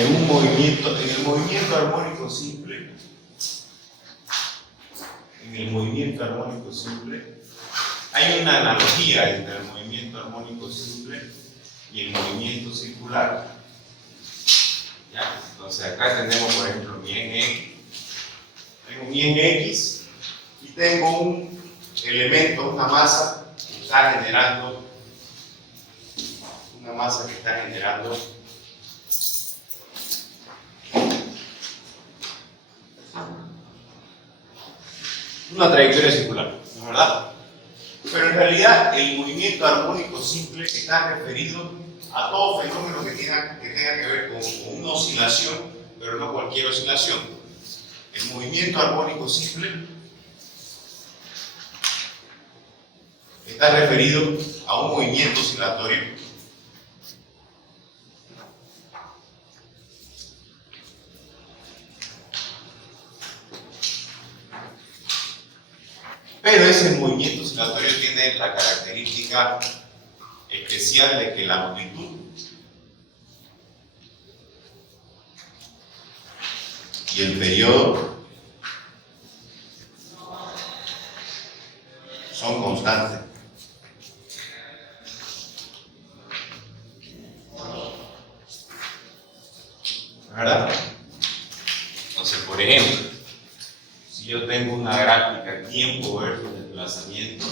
en el movimiento armónico simple, hay una analogía entre el movimiento armónico simple y el movimiento circular. ¿Ya? Entonces acá tenemos, por ejemplo, mi en X. Tengo mi en X y tengo un elemento, una masa que está generando una trayectoria circular, ¿no es verdad? Pero en realidad el movimiento armónico simple está referido a todo fenómeno que tenga que ver con una oscilación, pero no cualquier oscilación. El movimiento armónico simple está referido a un movimiento oscilatorio pero ese movimiento oscilatorio tiene la característica especial de que la amplitud y el periodo son constantes. ¿Verdad? Entonces, por ejemplo, si yo tengo una gráfica tiempo versus desplazamiento,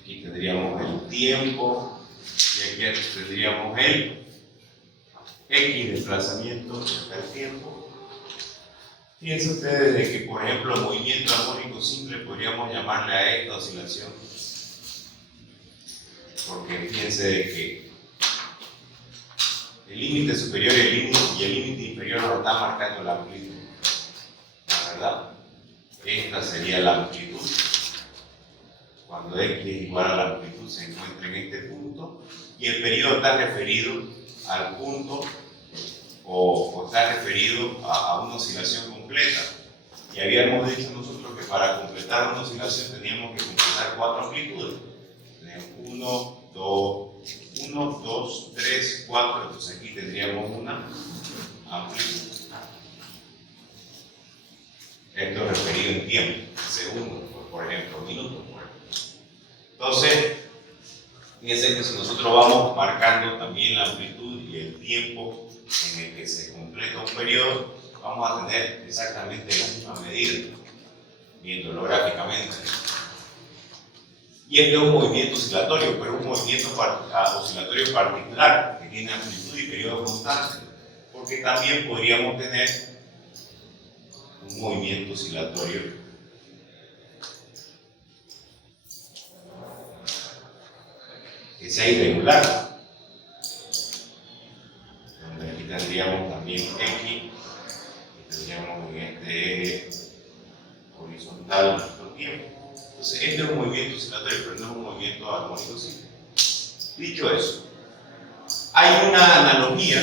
aquí tendríamos el tiempo y aquí tendríamos el X desplazamiento del tiempo. Fíjense ustedes de que, por ejemplo, el movimiento armónico simple podríamos llamarle a esta oscilación, porque fíjense de que el límite superior y el límite inferior nos está marcando la amplitud, ¿verdad? Esta sería la amplitud. Cuando X es igual a la amplitud se encuentra en este punto y el periodo está referido al punto o está referido a una oscilación completa. Y habíamos dicho nosotros que para completar una oscilación teníamos que completar 4 amplitudes. Tenemos 1, 2, 3, 4, entonces aquí tendríamos una amplitud. Esto es referido en tiempo, segundos, por ejemplo, minutos, por ejemplo. Entonces, fíjense que si nosotros vamos marcando también la amplitud y el tiempo en el que se completa un periodo, vamos a tener exactamente la misma medida, viéndolo gráficamente. Y este es un movimiento oscilatorio, pero un movimiento oscilatorio particular, que tiene amplitud y periodo constante, porque también podríamos tener un movimiento oscilatorio que sea irregular, donde aquí tendríamos también X, y tendríamos en este horizontal nuestro tiempo. Entonces, este es un movimiento oscilatorio, pero no es un movimiento armónico simple. Dicho eso, hay una analogía,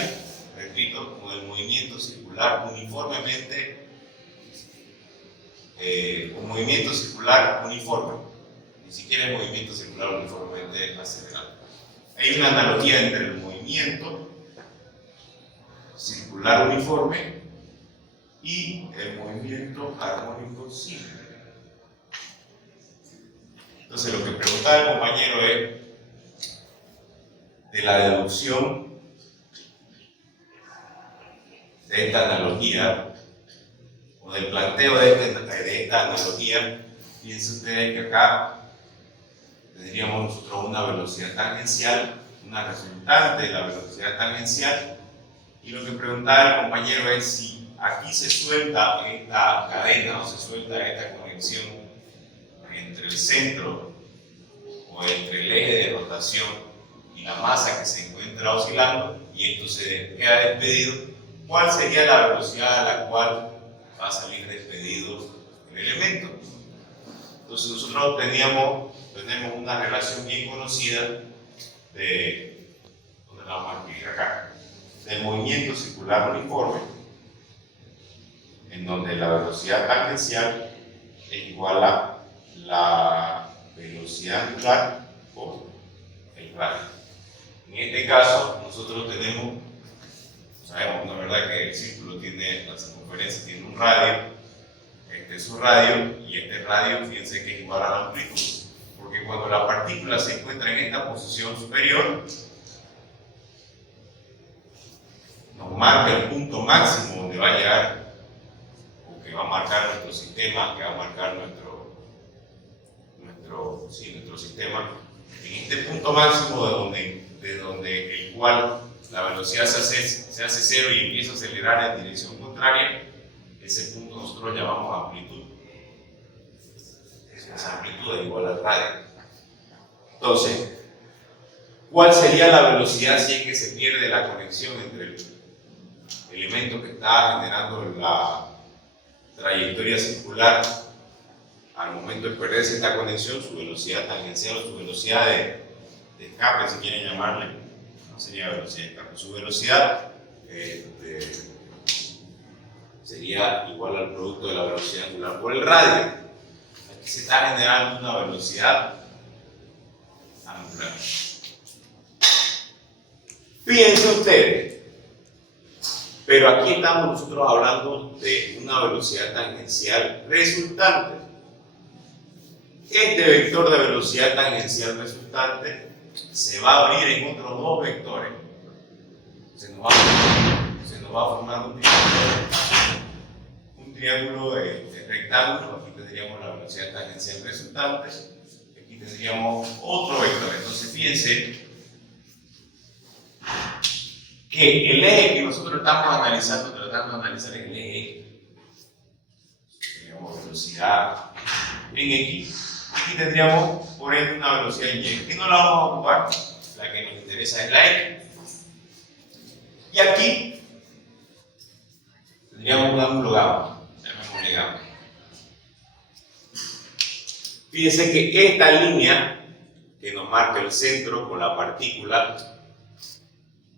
repito, con el movimiento circular uniformemente, un movimiento circular uniforme, ni siquiera el movimiento circular uniformemente acelerado. Hay una analogía entre el movimiento circular uniforme y el movimiento armónico simple. Entonces, lo que preguntaba el compañero es de la deducción de esta analogía o del planteo de esta analogía. Fíjense ustedes que acá tendríamos nosotros una velocidad tangencial, una resultante de la velocidad tangencial, y lo que preguntaba el compañero es si aquí se suelta esta cadena o se suelta esta conexión entre el centro o entre el eje de rotación y la masa que se encuentra oscilando, y esto se queda despedido, ¿cuál sería la velocidad a la cual va a salir despedido el elemento? Entonces nosotros tenemos una relación bien conocida de, ¿dónde la vamos a escribir acá? Del movimiento circular uniforme, en donde la velocidad tangencial es igual a la velocidad angular por el radio. En este caso, nosotros sabemos, ¿no? ¿Verdad? Que el círculo tiene, la circunferencia tiene un radio, este es su radio, y este radio, fíjense que es igual a la amplitud, porque cuando la partícula se encuentra en esta posición superior, nos marca el punto máximo donde va a llegar, o que va a marcar nuestro sistema, que va a marcar nuestro sistema, en este punto máximo de donde el cual la velocidad se hace cero y empieza a acelerar en dirección contraria, ese punto nosotros llamamos amplitud. Esa amplitud es igual al radio. Entonces, ¿cuál sería la velocidad si es que se pierde la conexión entre el elemento que está generando la trayectoria circular? Al momento de perderse esta conexión, su velocidad tangencial o su velocidad de escape, si quieren llamarle, no sería velocidad de escape, su velocidad sería igual al producto de la velocidad angular por el radio. Aquí se está generando una velocidad angular. Fíjense ustedes, pero aquí estamos nosotros hablando de una velocidad tangencial resultante. Este vector de velocidad tangencial resultante se va a abrir en otros dos vectores. Se nos va a formar un triángulo de rectángulo. Aquí tendríamos la velocidad tangencial resultante. Aquí tendríamos otro vector. Entonces fíjense que el eje que nosotros estamos analizando, tratando de analizar es el eje X. Tenemos velocidad en X. Aquí tendríamos, por ende, una velocidad en Y. ¿Qué no la vamos a ocupar? La que nos interesa es la X. Y aquí tendríamos un ángulo gamma. Llamémosle gamma. Fíjense que esta línea que nos marca el centro con la partícula,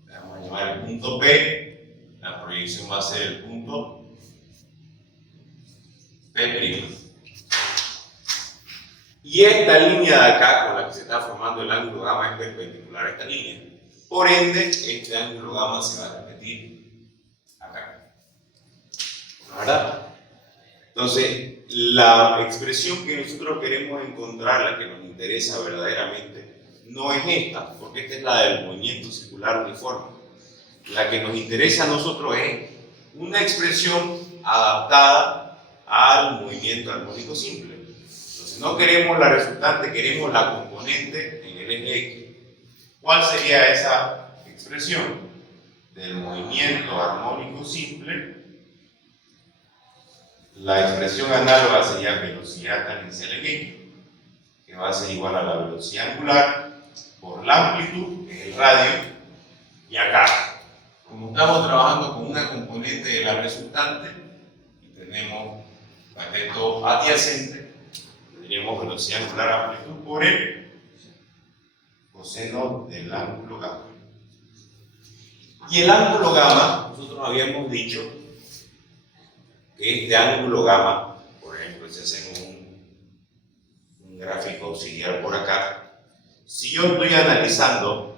la vamos a llamar el punto P, la proyección va a ser el punto P'. Y esta línea de acá, con la que se está formando el ángulo gamma, es perpendicular a esta línea. Por ende, este ángulo gamma se va a repetir acá. ¿Verdad? Entonces, la expresión que nosotros queremos encontrar, la que nos interesa verdaderamente, no es esta, porque esta es la del movimiento circular uniforme. La que nos interesa a nosotros es una expresión adaptada al movimiento armónico simple. No queremos la resultante, queremos la componente en el eje X. ¿Cuál sería esa expresión? Del movimiento armónico simple, la expresión análoga sería velocidad tangencial en X, que va a ser igual a la velocidad angular por la amplitud, que es el radio, y acá, como estamos trabajando con una componente de la resultante, y tenemos cateto adyacente, tendríamos velocidad angular amplitud por el coseno del ángulo gamma. Y el ángulo gamma, nosotros habíamos dicho que este ángulo gamma, por ejemplo, si hacemos un gráfico auxiliar por acá, si yo estoy analizando,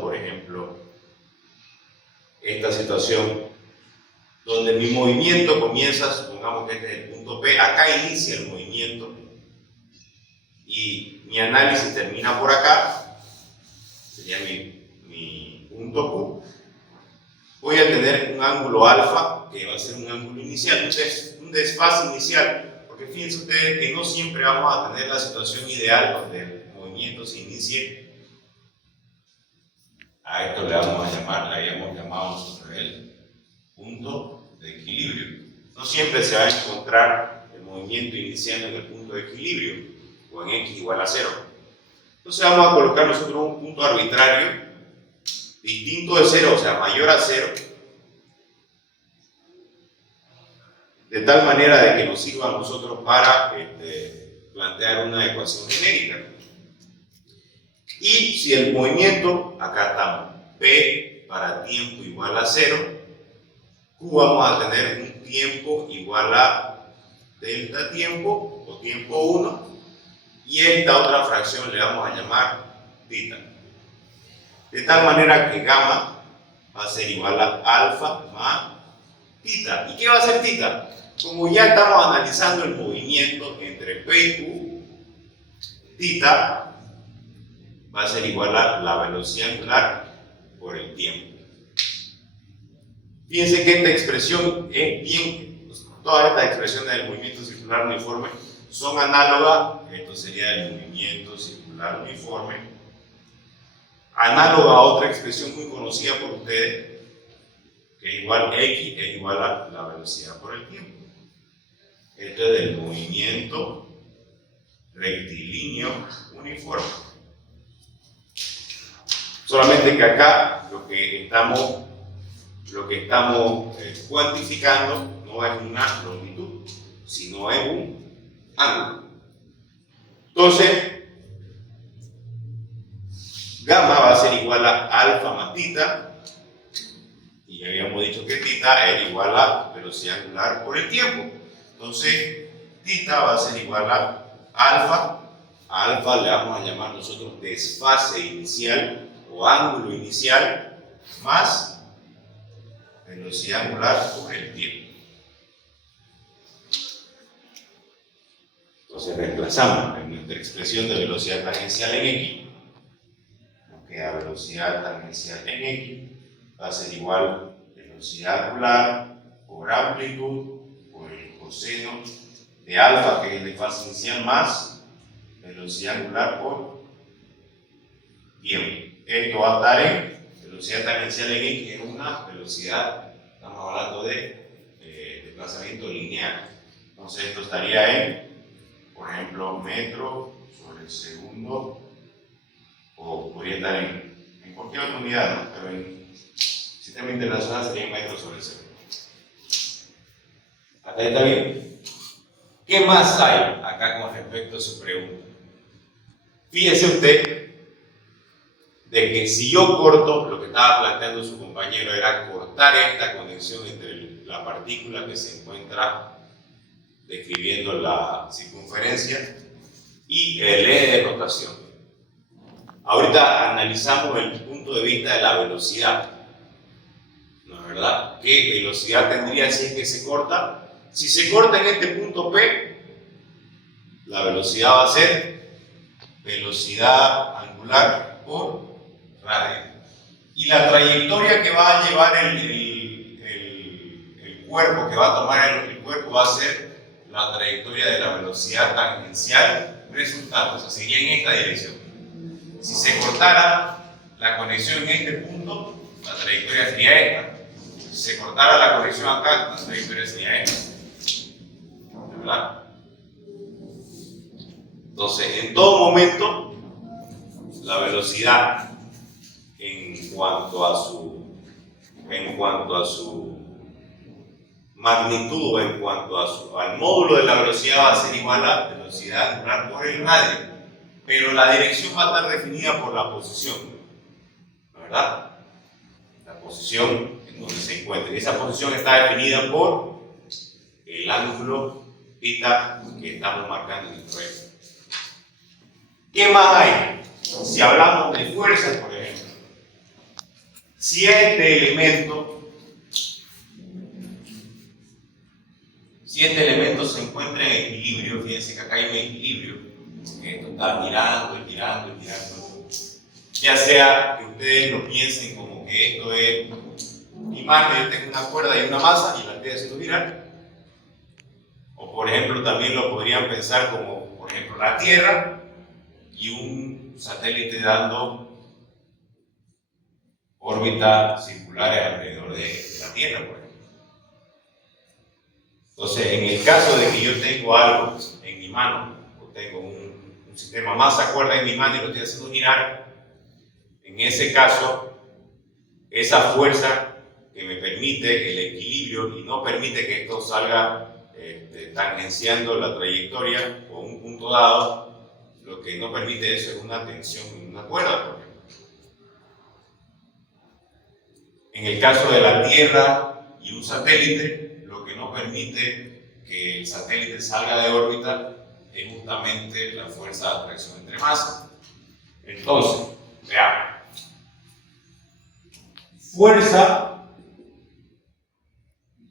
por ejemplo, esta situación, donde mi movimiento comienza, supongamos que este es el punto P, acá inicia el movimiento y mi análisis termina por acá, sería mi punto Q. Voy a tener un ángulo alfa, que va a ser un ángulo inicial, un desfase inicial, porque fíjense ustedes que no siempre vamos a tener la situación ideal donde el movimiento se inicie. A esto le habíamos llamado nosotros el punto de equilibrio. No siempre se va a encontrar el movimiento iniciando en el punto de equilibrio o en X igual a 0. Entonces vamos a colocar nosotros un punto arbitrario distinto de 0, o sea, mayor a 0, de tal manera de que nos sirva a nosotros para plantear una ecuación genérica. Y si el movimiento, acá estamos, P para tiempo igual a 0, Q vamos a tener un tiempo igual a delta tiempo o tiempo 1, y esta otra fracción le vamos a llamar tita. De tal manera que gamma va a ser igual a alfa más tita. ¿Y qué va a ser tita? Como ya estamos analizando el movimiento entre P y Q, tita va a ser igual a la velocidad angular por el tiempo. Fíjense que esta expresión es bien, todas estas expresiones del movimiento circular uniforme son análogas, esto sería el movimiento circular uniforme, análoga a otra expresión muy conocida por ustedes, que igual X es igual a la velocidad por el tiempo. Esto es del movimiento rectilíneo uniforme. Solamente que acá lo que estamos cuantificando no es una longitud, sino es un ángulo. Entonces, gamma va a ser igual a alfa más tita, y habíamos dicho que tita era igual a velocidad angular por el tiempo. Entonces, tita va a ser igual a alfa. A alfa le vamos a llamar nosotros desfase inicial o ángulo inicial más velocidad angular por el tiempo. Entonces reemplazamos en nuestra expresión de velocidad tangencial en X, nos queda velocidad tangencial en X, va a ser igual a velocidad angular por amplitud por el coseno de alfa, que es el desfase inicial, más velocidad angular por tiempo. Esto va a estar en velocidad tangencial en X, que es una velocidad, estamos hablando de desplazamiento lineal. Entonces esto estaría en, por ejemplo, metro sobre segundo, o podría estar en cualquier otra unidad, ¿no? Pero en sistema internacional sería en metro sobre segundo. ¿Hasta ahí está bien? ¿Qué más hay acá con respecto a su pregunta? Fíjese usted de que si yo corto, lo que estaba planteando su compañero era cortar esta conexión entre la partícula que se encuentra describiendo la circunferencia y el eje de rotación. Ahorita analizamos el punto de vista de la velocidad, ¿no es verdad? ¿Qué velocidad tendría si es que se corta? Si se corta en este punto P, la velocidad va a ser velocidad angular por radio. Y la trayectoria que va a llevar el cuerpo, que va a tomar el cuerpo, va a ser la trayectoria de la velocidad tangencial resultante, o sea, sería en esta dirección. Si se cortara la conexión en este punto, la trayectoria sería esta. Si se cortara la conexión acá, la trayectoria sería esta. ¿Verdad? Entonces, en todo momento, la velocidad en cuanto a su magnitud o en cuanto al módulo de la velocidad va a ser igual a velocidad angular por el radio, pero la dirección va a estar definida por la posición, ¿verdad? La posición en donde se encuentra. Esa posición está definida por el ángulo θ que estamos marcando en el proyecto. ¿Qué más hay? Si hablamos de fuerzas, por ejemplo, si este elemento se encuentra en equilibrio, fíjense que acá hay un equilibrio, esto está girando y girando y girando, ya sea que ustedes lo piensen como que esto es mi mano, yo tengo una cuerda y una masa y la estoy haciendo girar, o por ejemplo también lo podrían pensar como, por ejemplo, la Tierra y un satélite dando órbitas circulares alrededor de la Tierra, por ejemplo. Entonces, en el caso de que yo tengo algo en mi mano, o tengo un sistema masa cuerda en mi mano y lo estoy haciendo girar, en ese caso, esa fuerza que me permite el equilibrio y no permite que esto salga tangenciando la trayectoria o un punto dado, lo que no permite eso es una tensión en una cuerda, por ejemplo. En el caso de la Tierra y un satélite, lo que no permite que el satélite salga de órbita es justamente la fuerza de atracción entre masas. Entonces, veamos. Fuerza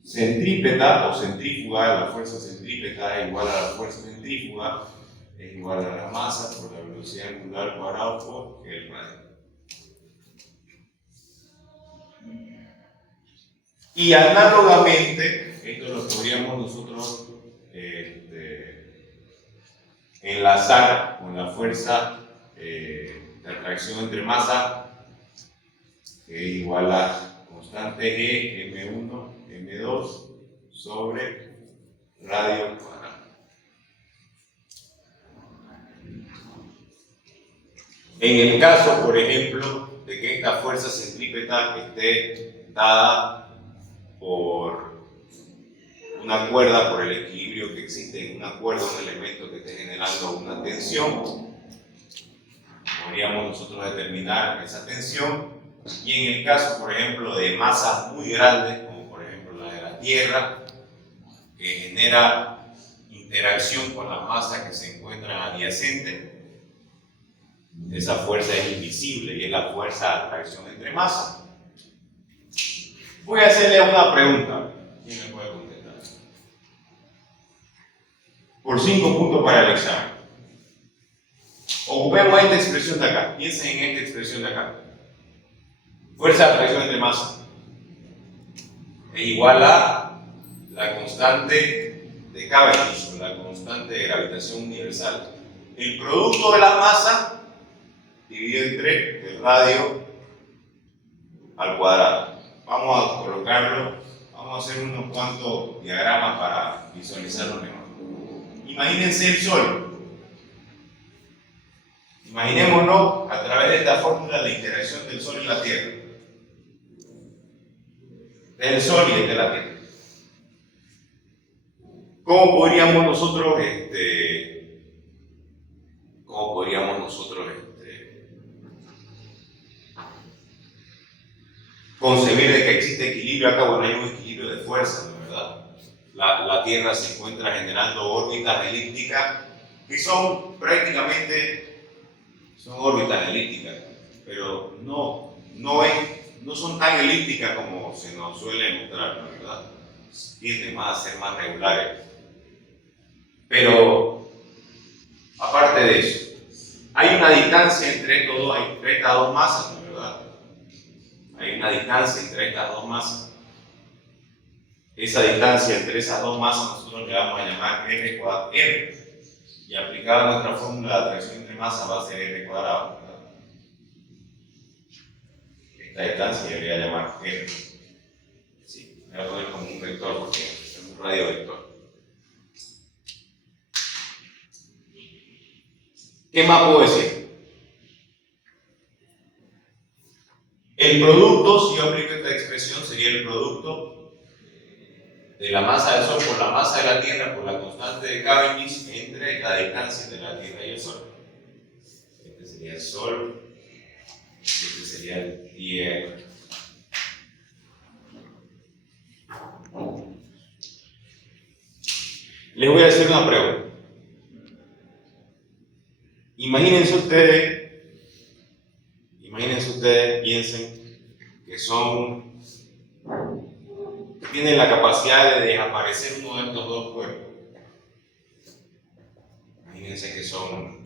centrípeta o centrífuga, la fuerza centrípeta es igual a la fuerza centrífuga, es igual a la masa por la velocidad angular cuadrado por el radio. Y análogamente, esto lo podríamos nosotros enlazar con la fuerza de atracción entre masa, que es igual a constante E, M1, M2 sobre radio al cuadrado. En el caso, por ejemplo, de que esta fuerza centrípeta esté dada por una cuerda, por el equilibrio que existe en una cuerda, un elemento que esté generando una tensión, podríamos nosotros determinar esa tensión. Y en el caso, por ejemplo, de masas muy grandes, como por ejemplo la de la Tierra, que genera interacción con las masas que se encuentran adyacentes, esa fuerza es invisible y es la fuerza de atracción entre masas. Voy a hacerle una pregunta. ¿Quién me puede contestar? Por 5 puntos para el examen. Ocupemos esta expresión de acá. Piensen en esta expresión de acá. Fuerza de atracción entre masas es igual a la constante de Cavendish, o la constante de gravitación universal. El producto de la masa dividido entre el radio al cuadrado. Vamos a colocarlo, vamos a hacer unos cuantos diagramas para visualizarlo mejor. Imagínense el Sol. Imaginémonos a través de esta fórmula de interacción del Sol y la Tierra. Del Sol y de la Tierra. ¿Cómo podríamos nosotros concebir de que existe equilibrio acá? Bueno, hay un equilibrio de fuerzas, ¿no? ¿Verdad? La Tierra se encuentra generando órbitas elípticas que son prácticamente órbitas elípticas, pero no son tan elípticas como se nos suele mostrar, ¿no? ¿Verdad? Tienden más a ser más regulares. Pero, aparte de eso, hay una distancia entre estas dos masas, ¿no? ¿Verdad? Hay una distancia entre estas dos masas. Esa distancia entre esas dos masas nosotros le vamos a llamar R cuadrado. Y aplicada a nuestra fórmula de atracción entre masas va a ser R cuadrado, ¿verdad? Esta distancia yo le voy a llamar R. Sí, voy a poner como un vector porque es un radio vector. ¿Qué más puedo decir? El producto, si yo aplico esta expresión, sería el producto de la masa del Sol por la masa de la Tierra por la constante de Cavendish entre la distancia entre la Tierra y el Sol. Este sería el Sol, este sería el Tierra. Les voy a hacer una pregunta. Imagínense ustedes, piensen que tienen la capacidad de desaparecer uno de estos dos cuerpos. Imagínense que son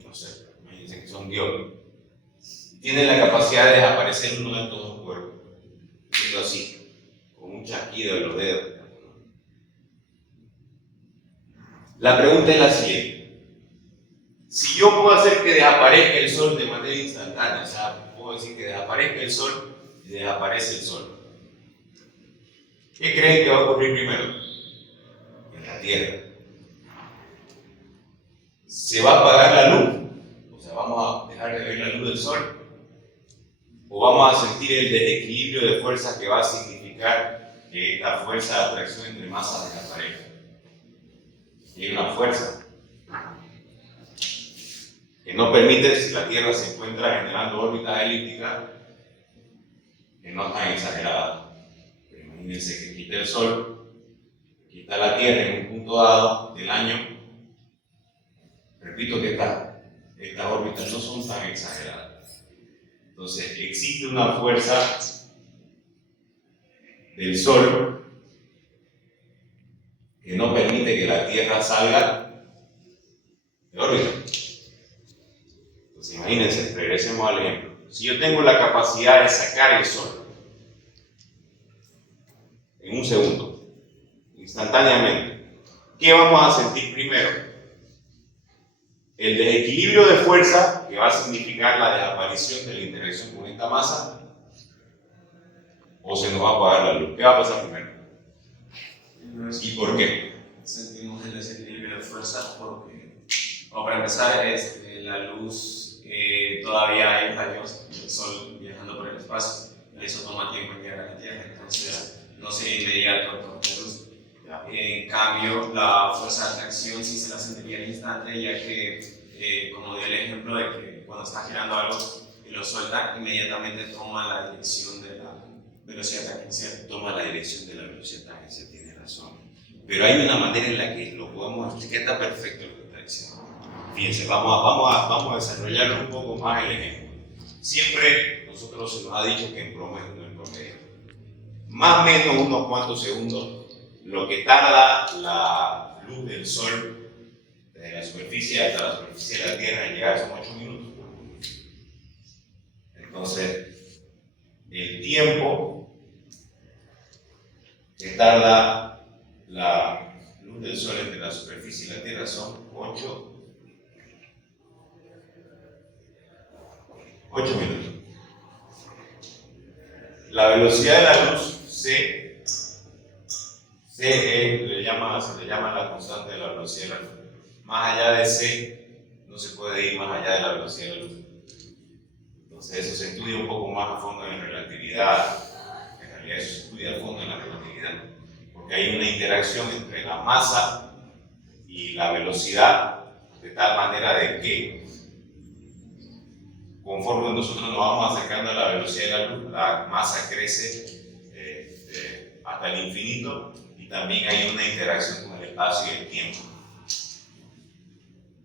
Dios. Tienen la capacidad de desaparecer uno de estos dos cuerpos. Haciendo así, con un chasquido de los dedos. La pregunta es la siguiente. Si yo puedo hacer que desaparezca el Sol de manera instantánea, o sea, puedo decir que desaparezca el Sol y desaparece el Sol, ¿qué creen que va a ocurrir primero? En la Tierra. ¿Se va a apagar la luz? O sea, ¿vamos a dejar de ver la luz del Sol? ¿O vamos a sentir el desequilibrio de fuerzas que va a significar que esta fuerza de atracción entre masas desaparezca? Y hay una fuerza que no permite, si la Tierra se encuentra generando órbitas elípticas, que no están exageradas. Pero imagínense que quita el Sol, quita la Tierra en un punto dado del año, repito que estas órbitas no son tan exageradas. Entonces, existe una fuerza del Sol que no permite que la Tierra salga de órbita. Entonces, imagínense, regresemos al ejemplo. Si yo tengo la capacidad de sacar el Sol en un segundo, instantáneamente, ¿qué vamos a sentir primero? El desequilibrio de fuerza, que va a significar la desaparición de la interacción con esta masa, o se nos va a apagar la luz. ¿Qué va a pasar primero? ¿Y por qué? Sentimos el desequilibrio de fuerza porque, para empezar, la luz todavía hay rayos del Sol viajando por el espacio y eso toma tiempo en llegar a la Tierra, entonces no sería inmediato el corte de luz. En cambio, la fuerza de atracción sí se la sentiría al instante, ya que, como dio el ejemplo de que cuando está girando algo y lo suelta, inmediatamente toma la dirección de la velocidad tangencial. Toma la dirección de la velocidad tangencial, tiene razón. Pero hay una manera en la que lo podemos explicar, está perfecto lo que está diciendo. Fíjense, vamos a desarrollarlo un poco más el ejemplo. Siempre nosotros se nos ha dicho que en promedio, más o menos unos cuantos segundos, lo que tarda la luz del Sol desde la superficie hasta la superficie de la Tierra en llegar son 8 minutos. Entonces, el tiempo que tarda la luz del Sol entre la superficie y la Tierra son 8 minutos. La velocidad de la luz se le llama la constante de la velocidad de la luz. Más allá de C, no se puede ir más allá de la velocidad de la luz. Entonces, eso se estudia un poco más a fondo en relatividad. En realidad, eso se estudia a fondo en la relatividad, porque hay una interacción entre la masa y la velocidad, de tal manera de que, conforme nosotros nos vamos acercando a la velocidad de la luz, la masa crece hasta el infinito, y también hay una interacción con el espacio y el tiempo.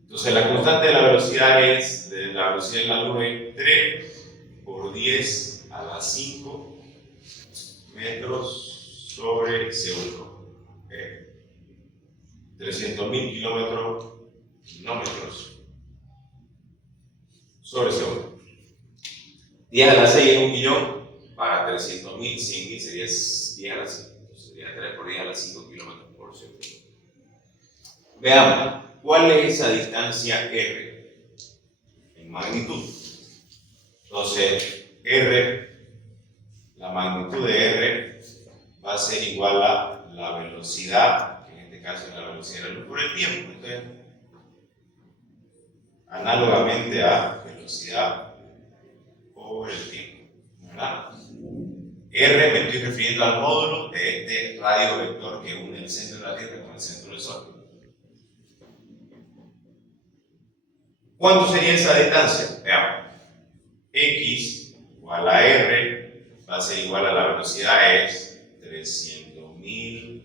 Entonces, la constante de la velocidad de la velocidad de la luz es 3 por 10 a la 5 metros sobre segundo. 300.000 kilómetros sobre segundo. 10 a la 6 es 1 millón. Para 300.000, 100.000 sería 10 a la 5. Sería 3 por 10 a la 5 kilómetros por segundo. Veamos, ¿cuál es esa distancia R en magnitud? Entonces, la magnitud de R va a ser igual a la velocidad, que en este caso es la velocidad de la luz por el tiempo. Entonces, análogamente a velocidad por el tiempo, ¿verdad? R me estoy refiriendo al módulo de este radio vector que une el centro de la Tierra con el centro del Sol. ¿Cuánto sería esa distancia? Veamos. X igual a R va a ser igual a la velocidad, es 300.000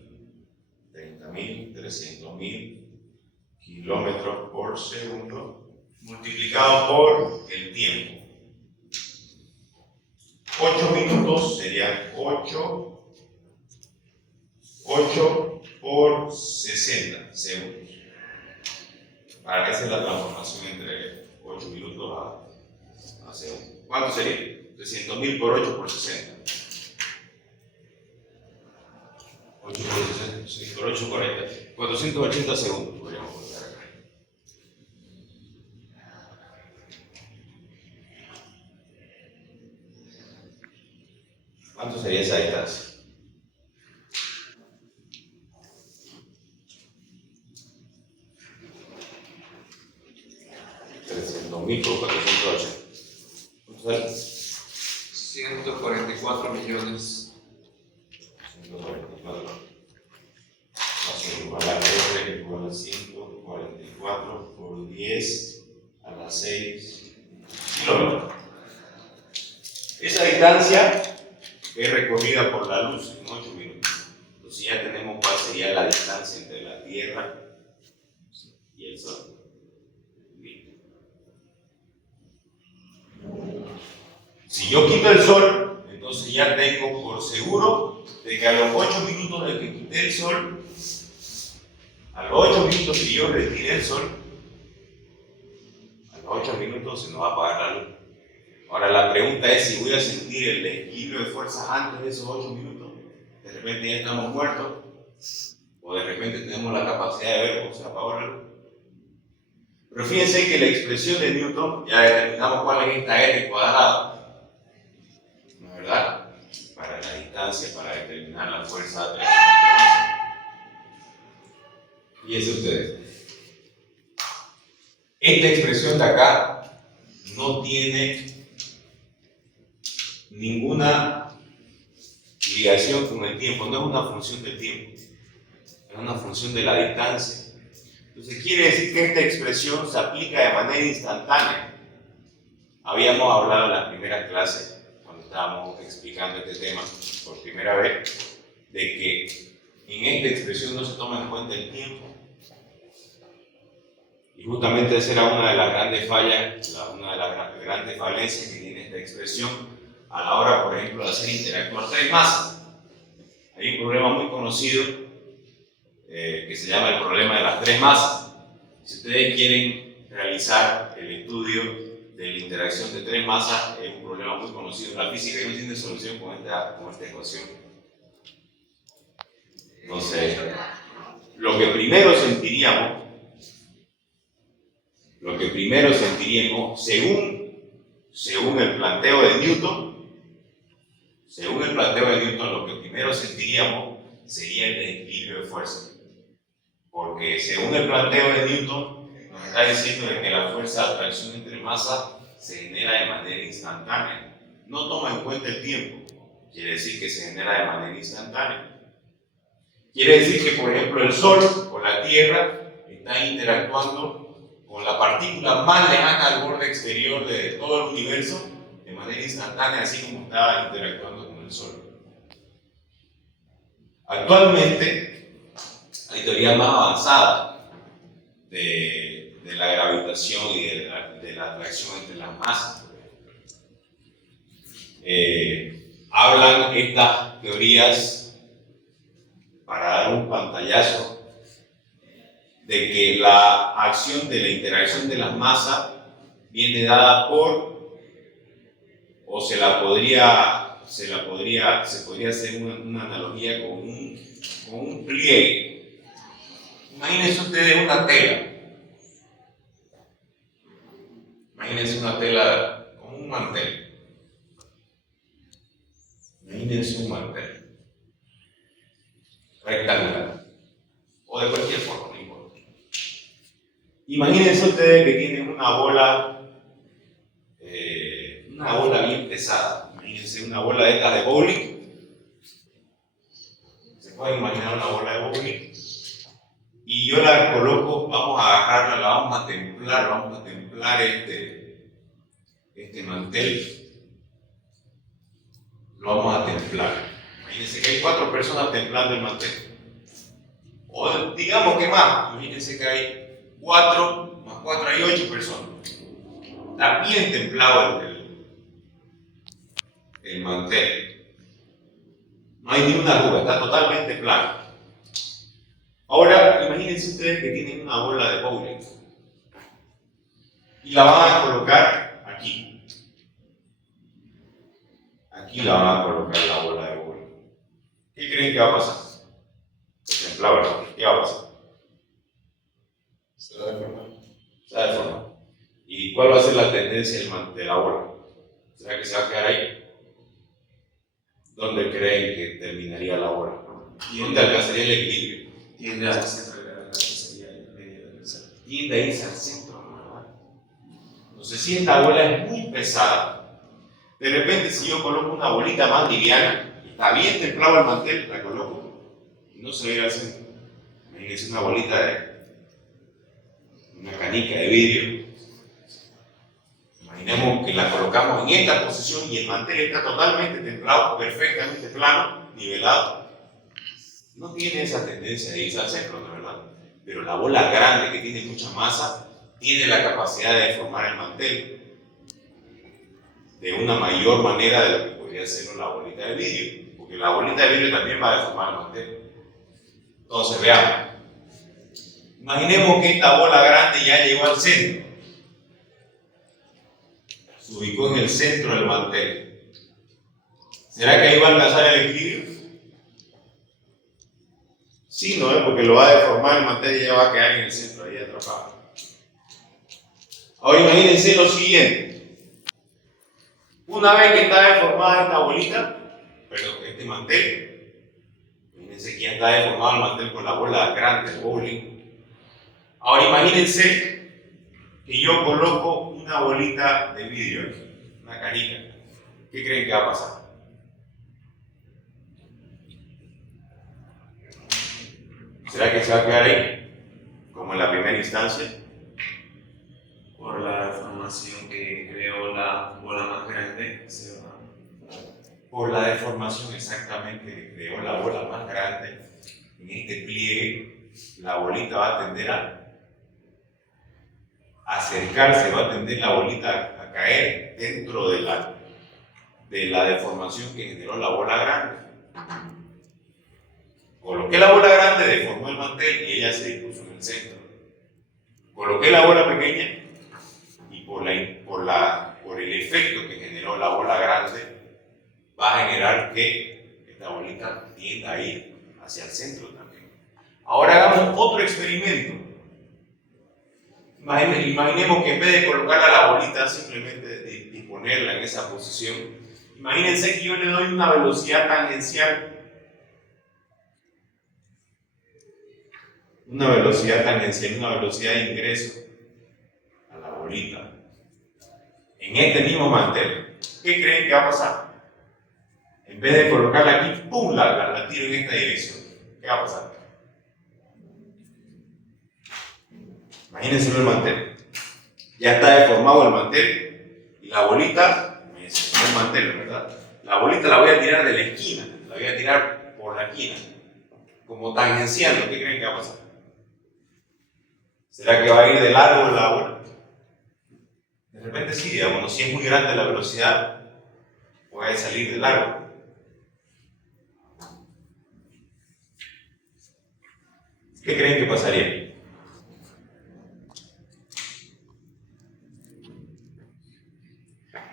kilómetros por segundo multiplicado por el tiempo. 8 minutos serían 8 por 60 segundos. Para que hacer la transformación entre 8 minutos a segundos. ¿Cuánto sería? 300.000 por 8 por 60. 8 por 60, 6 por 8, 40. 480 segundos podríamos colocar acá. ¿Cuánto sería esa distancia? $300.000 por 480. ¿Cuánto sale? 144 millones. 144. Así igual a R igual a 144 por 10 a la 6 kilómetros. Esa distancia es recorrida por la luz en 8 minutos. Entonces ya tenemos cuál sería la distancia entre la Tierra y el Sol. Si yo quito el sol, entonces ya tengo por seguro de que a los 8 minutos de que quité el sol, a los 8 minutos que yo retiré el sol, a los 8 minutos se nos va a apagar la luz. Ahora la pregunta es si voy a sentir el equilibrio de fuerzas antes de esos 8 minutos. De repente ya estamos muertos, o de repente tenemos la capacidad de ver cómo se apagó la luz. Pero fíjense que la expresión de Newton, ya determinamos cuál es esta R cuadrada, ¿no es verdad? Para la distancia, para determinar la fuerza de atracción entre masas. Fíjense ustedes, esta expresión de acá no tiene ninguna ligación con el tiempo, no es una función del tiempo, es una función de la distancia. Entonces quiere decir que esta expresión se aplica de manera instantánea. Habíamos hablado en la primera clase, cuando estábamos explicando este tema por primera vez, de que en esta expresión no se toma en cuenta el tiempo. Y justamente esa era una de las grandes fallas, una de las grandes falencias que tiene esta expresión a la hora, por ejemplo, de hacer interactuar tres masas. Hay un problema muy conocido que se llama el problema de las tres masas. Si ustedes quieren realizar el estudio de la interacción de tres masas, es un problema muy conocido en la física y no tiene solución con esta ecuación. Entonces, lo que primero sentiríamos, según el planteo de Newton, lo que primero sentiríamos sería el desequilibrio de fuerza. Porque según el planteo de Newton, nos está diciendo de que la fuerza de atracción entre masas se genera de manera instantánea. No toma en cuenta el tiempo, quiere decir que se genera de manera instantánea. Quiere decir que, por ejemplo, el Sol o la Tierra están interactuando con la partícula más lejana al borde exterior de todo el universo de manera instantánea, así como está interactuando con el Sol. Actualmente, hay teorías más avanzadas de la gravitación y de la atracción entre las masas. Hablan estas teorías, para dar un pantallazo, de que la acción de la interacción de las masas viene dada por, o se podría hacer una analogía con un pliegue. Imagínense ustedes una tela. Imagínense una tela como un mantel. Imagínense un mantel rectangular o de cualquier forma, no importa. Imagínense ustedes que tienen una bola bien pesada. Imagínense una bola de estas de bowling. Se pueden imaginar una bola de bowling. Y yo la coloco, vamos a agarrarla, la vamos a templar este mantel. Lo vamos a templar. Imagínense que hay 4 personas templando el mantel. O digamos que más, imagínense que hay 4 más 4 hay 8 personas. Está bien templado el mantel. No hay ni una arruga, está totalmente plano. Ahora, imagínense ustedes que tienen una bola de bowling y la van a colocar aquí. Aquí la van a colocar la bola de bowling. ¿Qué creen que va a pasar? Se templaba, ¿no? ¿Qué va a pasar? Se va a deformar. Se va a deformar. ¿Y cuál va a ser la tendencia de la bola? ¿Será que se va a quedar ahí? ¿Dónde creen que terminaría la bola? ¿Dónde alcanzaría el equilibrio? Tiende al centro de gravedad, que sería el medio del centro. Tiende a irse al centro, ¿verdad? Entonces, si esta bola es muy pesada, de repente si yo coloco una bolita más liviana, está bien templado el mantel, la coloco y no se va a ir al centro. Imagínense una bolita una canica de vidrio. Imaginemos que la colocamos en esta posición y el mantel está totalmente templado, perfectamente plano, nivelado. No tiene esa tendencia de irse al centro, ¿no es verdad? Pero la bola grande, que tiene mucha masa, tiene la capacidad de deformar el mantel. de una mayor manera de lo que podría hacerlo la bolita de vidrio, porque la bolita de vidrio también va a deformar el mantel. Entonces, veamos. Imaginemos que esta bola grande ya llegó al centro. Se ubicó en el centro del mantel. ¿Será que ahí va a alcanzar el equilibrio? Sí, no es porque lo va a deformar el mantel y ya va a quedar en el centro, ahí atrapado. Ahora imagínense lo siguiente. Una vez que está deformada esta bolita, este mantel, imagínense que ya está deformado el mantel con la bola grande de bowling. Ahora imagínense que yo coloco una bolita de vidrio aquí, una carita. ¿Qué creen que va a pasar? ¿Será que se va a quedar ahí? Como en la primera instancia. Por la deformación que creó la bola más grande, se va. Por la deformación exactamente que creó la bola más grande, en este pliegue, la bolita va a tender a acercarse, va a tender la bolita a caer dentro de la deformación que generó la bola grande. Coloqué la bola grande, deformó el mantel y ella se dispuso en el centro. Coloqué la bola pequeña y por el efecto que generó la bola grande, va a generar que esta bolita tienda a ir hacia el centro también. Ahora hagamos otro experimento. Imaginemos que en vez de colocarla a la bolita, simplemente disponerla en esa posición, imagínense que yo le doy una velocidad tangencial. Una velocidad de ingreso a la bolita en este mismo mantel. ¿Qué creen que va a pasar? En vez de colocarla aquí, ¡pum!, la tiro en esta dirección. ¿Qué va a pasar? Imagínense el mantel. Ya está deformado el mantel y la bolita, el mantel, ¿verdad? La bolita la voy a tirar de la esquina, la voy a tirar por la esquina, como tangenciando. ¿Qué creen que va a pasar? ¿Será que va a ir de largo la bola? De repente sí, digamos, si es muy grande la velocidad, puede salir de largo. ¿Qué creen que pasaría?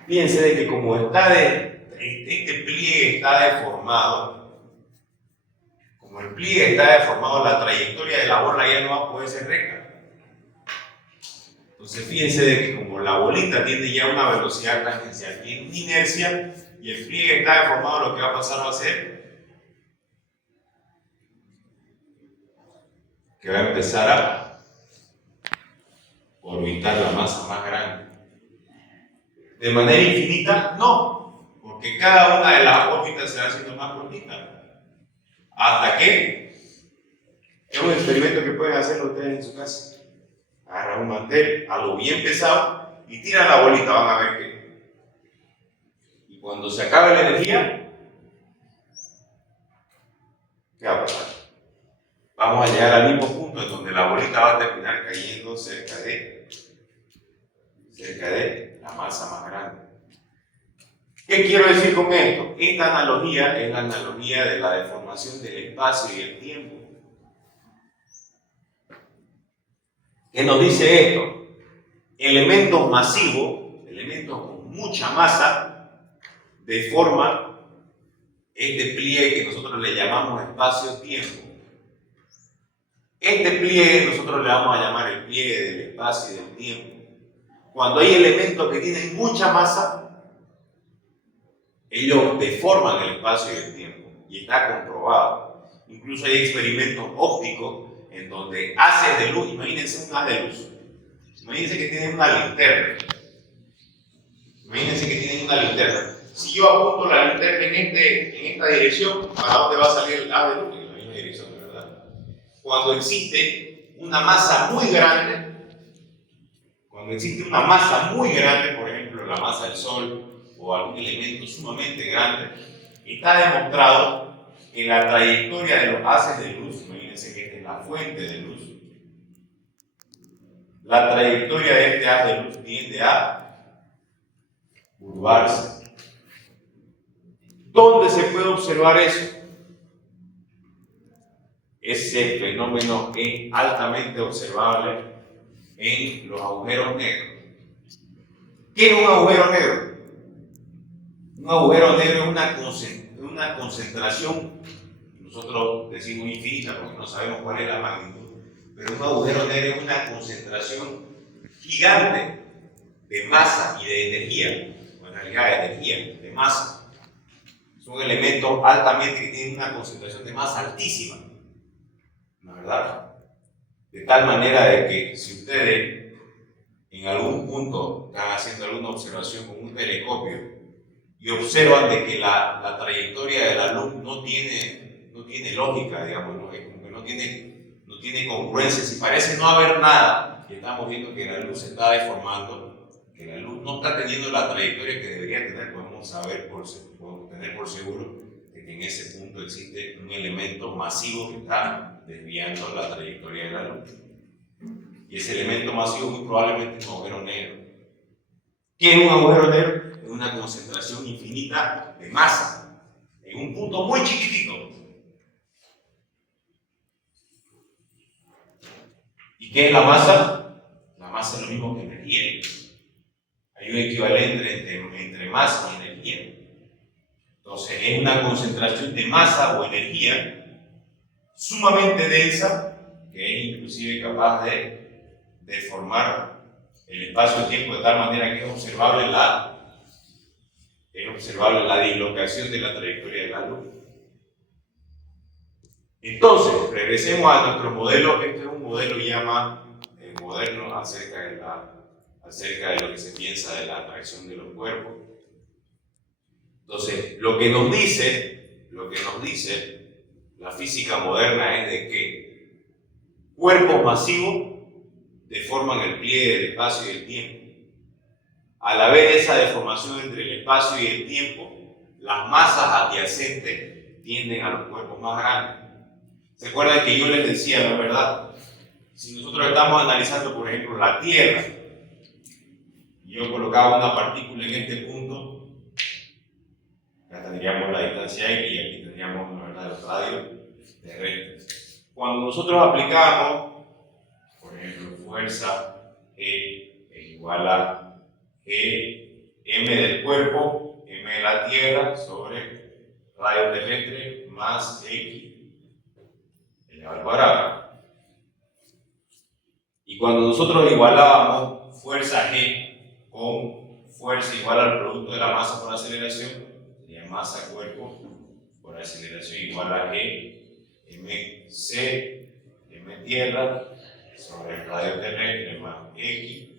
Fíjense de que como este pliegue está deformado, como el pliegue está deformado, la trayectoria de la bola ya no va a poder ser recta. Entonces fíjense de que como la bolita tiene ya una velocidad tangencial, tiene una inercia y el pliegue está deformado, lo que va a pasar va a ser que va a empezar a orbitar la masa más grande. ¿De manera infinita? No, porque cada una de las órbitas se va haciendo más cortita. ¿Hasta qué? Es un experimento que pueden hacer ustedes en su casa. Agarran un mantel, algo bien pesado, y tiran la bolita, van a ver que. Y cuando se acabe la energía, ¿qué va a pasar? Vamos a llegar al mismo punto en donde la bolita va a terminar cayendo cerca de la masa más grande. ¿Qué quiero decir con esto? Esta analogía es la analogía de la deformación del espacio y el tiempo. ¿Qué nos dice esto? Elementos masivos, elementos con mucha masa, deforman este pliegue que nosotros le llamamos espacio-tiempo. Este pliegue nosotros le vamos a llamar el pliegue del espacio y del tiempo. Cuando hay elementos que tienen mucha masa, ellos deforman el espacio y el tiempo, y está comprobado. Incluso hay experimentos ópticos en donde haces de luz, imagínense un haz de luz. Imagínense que tienen una linterna. Si yo apunto la linterna en esta dirección, ¿para dónde va a salir el haz de luz? En la misma dirección, ¿verdad? Cuando existe una masa muy grande, por ejemplo la masa del Sol o algún elemento sumamente grande, está demostrado que la trayectoria de los haces de luz, imagínense que esta es la fuente de luz, la trayectoria de este haz de luz tiende a curvarse. ¿Dónde se puede observar eso? Ese fenómeno es altamente observable en los agujeros negros. ¿Qué es un agujero negro? Un agujero negro es una concentración, nosotros decimos infinita porque no sabemos cuál es la magnitud, pero un agujero negro es una concentración gigante de masa y de energía, o en realidad de energía, de masa. Es un elemento altamente que tiene una concentración de masa altísima, ¿no es verdad? De tal manera de que si ustedes en algún punto están haciendo alguna observación con un telescopio y observan de que la trayectoria de la luz no tiene lógica, digamos, ¿no? Es como que no tiene congruencia, si parece no haber nada, y estamos viendo que la luz se está deformando, que la luz no está teniendo la trayectoria que debería tener, podemos tener por seguro de que en ese punto existe un elemento masivo que está desviando la trayectoria de la luz. Y ese elemento masivo muy probablemente es un agujero negro. ¿Qué es un agujero negro? Es una concentración infinita de masa en un punto muy chiquitito. ¿Y qué es la masa? La masa es lo mismo que energía. Hay un equivalente entre masa y energía. Entonces es una concentración de masa o energía sumamente densa que es inclusive capaz de deformar el espacio-tiempo de tal manera que es observable la dislocación de la trayectoria de la luz. Entonces, regresemos a nuestro modelo. Este es un modelo ya más moderno acerca de lo que se piensa de la atracción de los cuerpos. Entonces, lo que nos dice la física moderna es de que cuerpos masivos deforman el pliegue del espacio y el tiempo. Al haber esa deformación entre el espacio y el tiempo, las masas adyacentes tienden a los cuerpos más grandes. ¿Se acuerdan que yo les decía la verdad? Si nosotros estamos analizando, por ejemplo, la Tierra, y yo colocaba una partícula en este punto, ya tendríamos la distancia X y aquí tendríamos, la verdad, el radio terrestre. Cuando nosotros aplicamos, por ejemplo, fuerza G es igual a G, M del cuerpo, M de la Tierra, sobre radio terrestre más X elevado al cuadrado. Y cuando nosotros igualábamos fuerza G con fuerza igual al producto de la masa por aceleración, sería masa cuerpo por aceleración igual a G, mc, m tierra, sobre el radio terrestre más X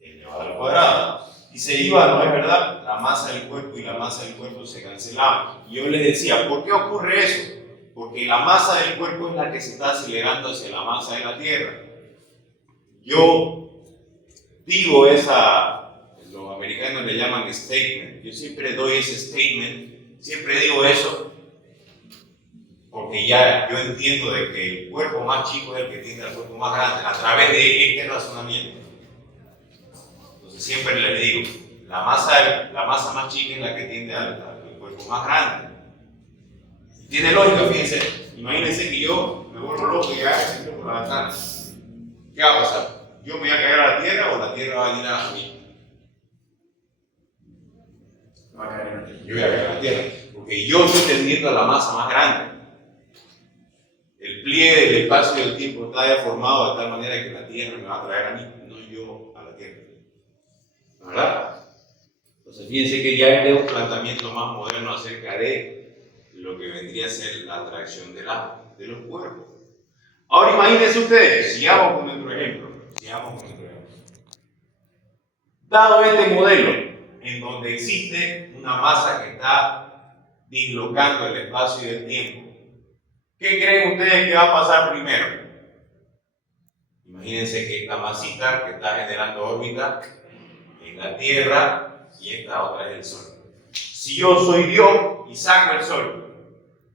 elevado al cuadrado. Y se iba, ¿no es verdad? La masa del cuerpo y la masa del cuerpo se cancelaban. Y yo les decía, ¿por qué ocurre eso? Porque la masa del cuerpo es la que se está acelerando hacia la masa de la Tierra. Yo digo los americanos le llaman statement. Yo siempre doy ese statement, siempre digo eso, porque ya yo entiendo de que el cuerpo más chico es el que tiende al cuerpo más grande, a través de este razonamiento. Entonces siempre les digo, la masa más chica es la que tiende al cuerpo más grande. Tiene lógica, fíjense. Imagínense que yo me vuelvo loco y ya entro por la ventana. ¿Qué va a pasar? ¿Yo me voy a caer a la Tierra o la Tierra va a venir a mí? Va a caer en la Tierra. Yo voy a caer a la Tierra, porque yo estoy tendiendo a la masa más grande. El pliegue del espacio y del tiempo está deformado de tal manera que la Tierra me va a traer a mí, no yo a la Tierra. ¿Verdad? Entonces fíjense que ya es un planteamiento más moderno acerca de lo que vendría a ser la atracción de los cuerpos. Ahora imagínense ustedes, sigamos con nuestro ejemplo. Dado este modelo, en donde existe una masa que está dislocando el espacio y el tiempo, ¿qué creen ustedes que va a pasar primero? Imagínense que esta masita que está generando órbita en la Tierra y esta otra es el Sol. Si yo soy Dios y saco el Sol,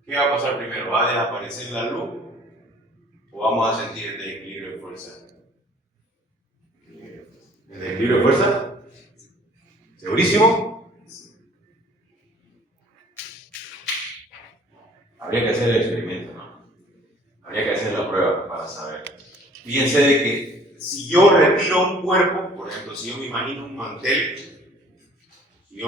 ¿qué va a pasar primero? ¿Va a desaparecer la luz o vamos a sentir el desequilibrio de fuerza? ¿El desequilibrio de fuerza? ¿Segurísimo? Habría que hacer el experimento, ¿no? Habría que hacer la prueba para saber. Fíjense de que si yo retiro un cuerpo, por ejemplo, si yo me imagino un mantel, y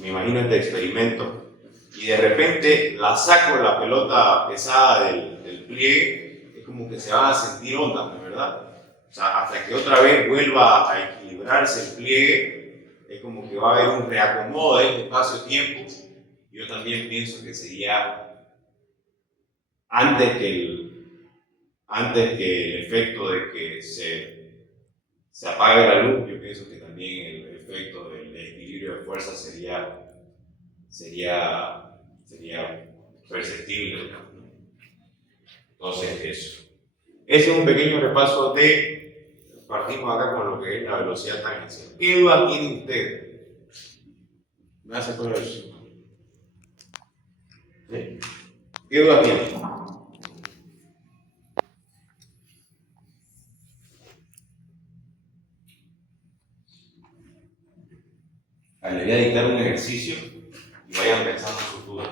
me imagino este experimento, y de repente la saco la pelota pesada del pliegue, es como que se van a sentir ondas, ¿no es verdad? O sea, hasta que otra vez vuelva a equilibrarse el pliegue, es como que va a haber un reacomodo de este espacio-tiempo. Yo también pienso que sería antes que el efecto de que se apague la luz. Yo pienso que también el efecto del equilibrio de fuerza sería perceptible, ¿no? Entonces, eso. Ese es un pequeño repaso partimos acá con lo que es la velocidad tangencial. ¿Qué duda tiene usted? Me hace todo eso. ¿Sí? ¿Qué duda tiene? Le voy a dictar un ejercicio y vayan pensando en sus dudas.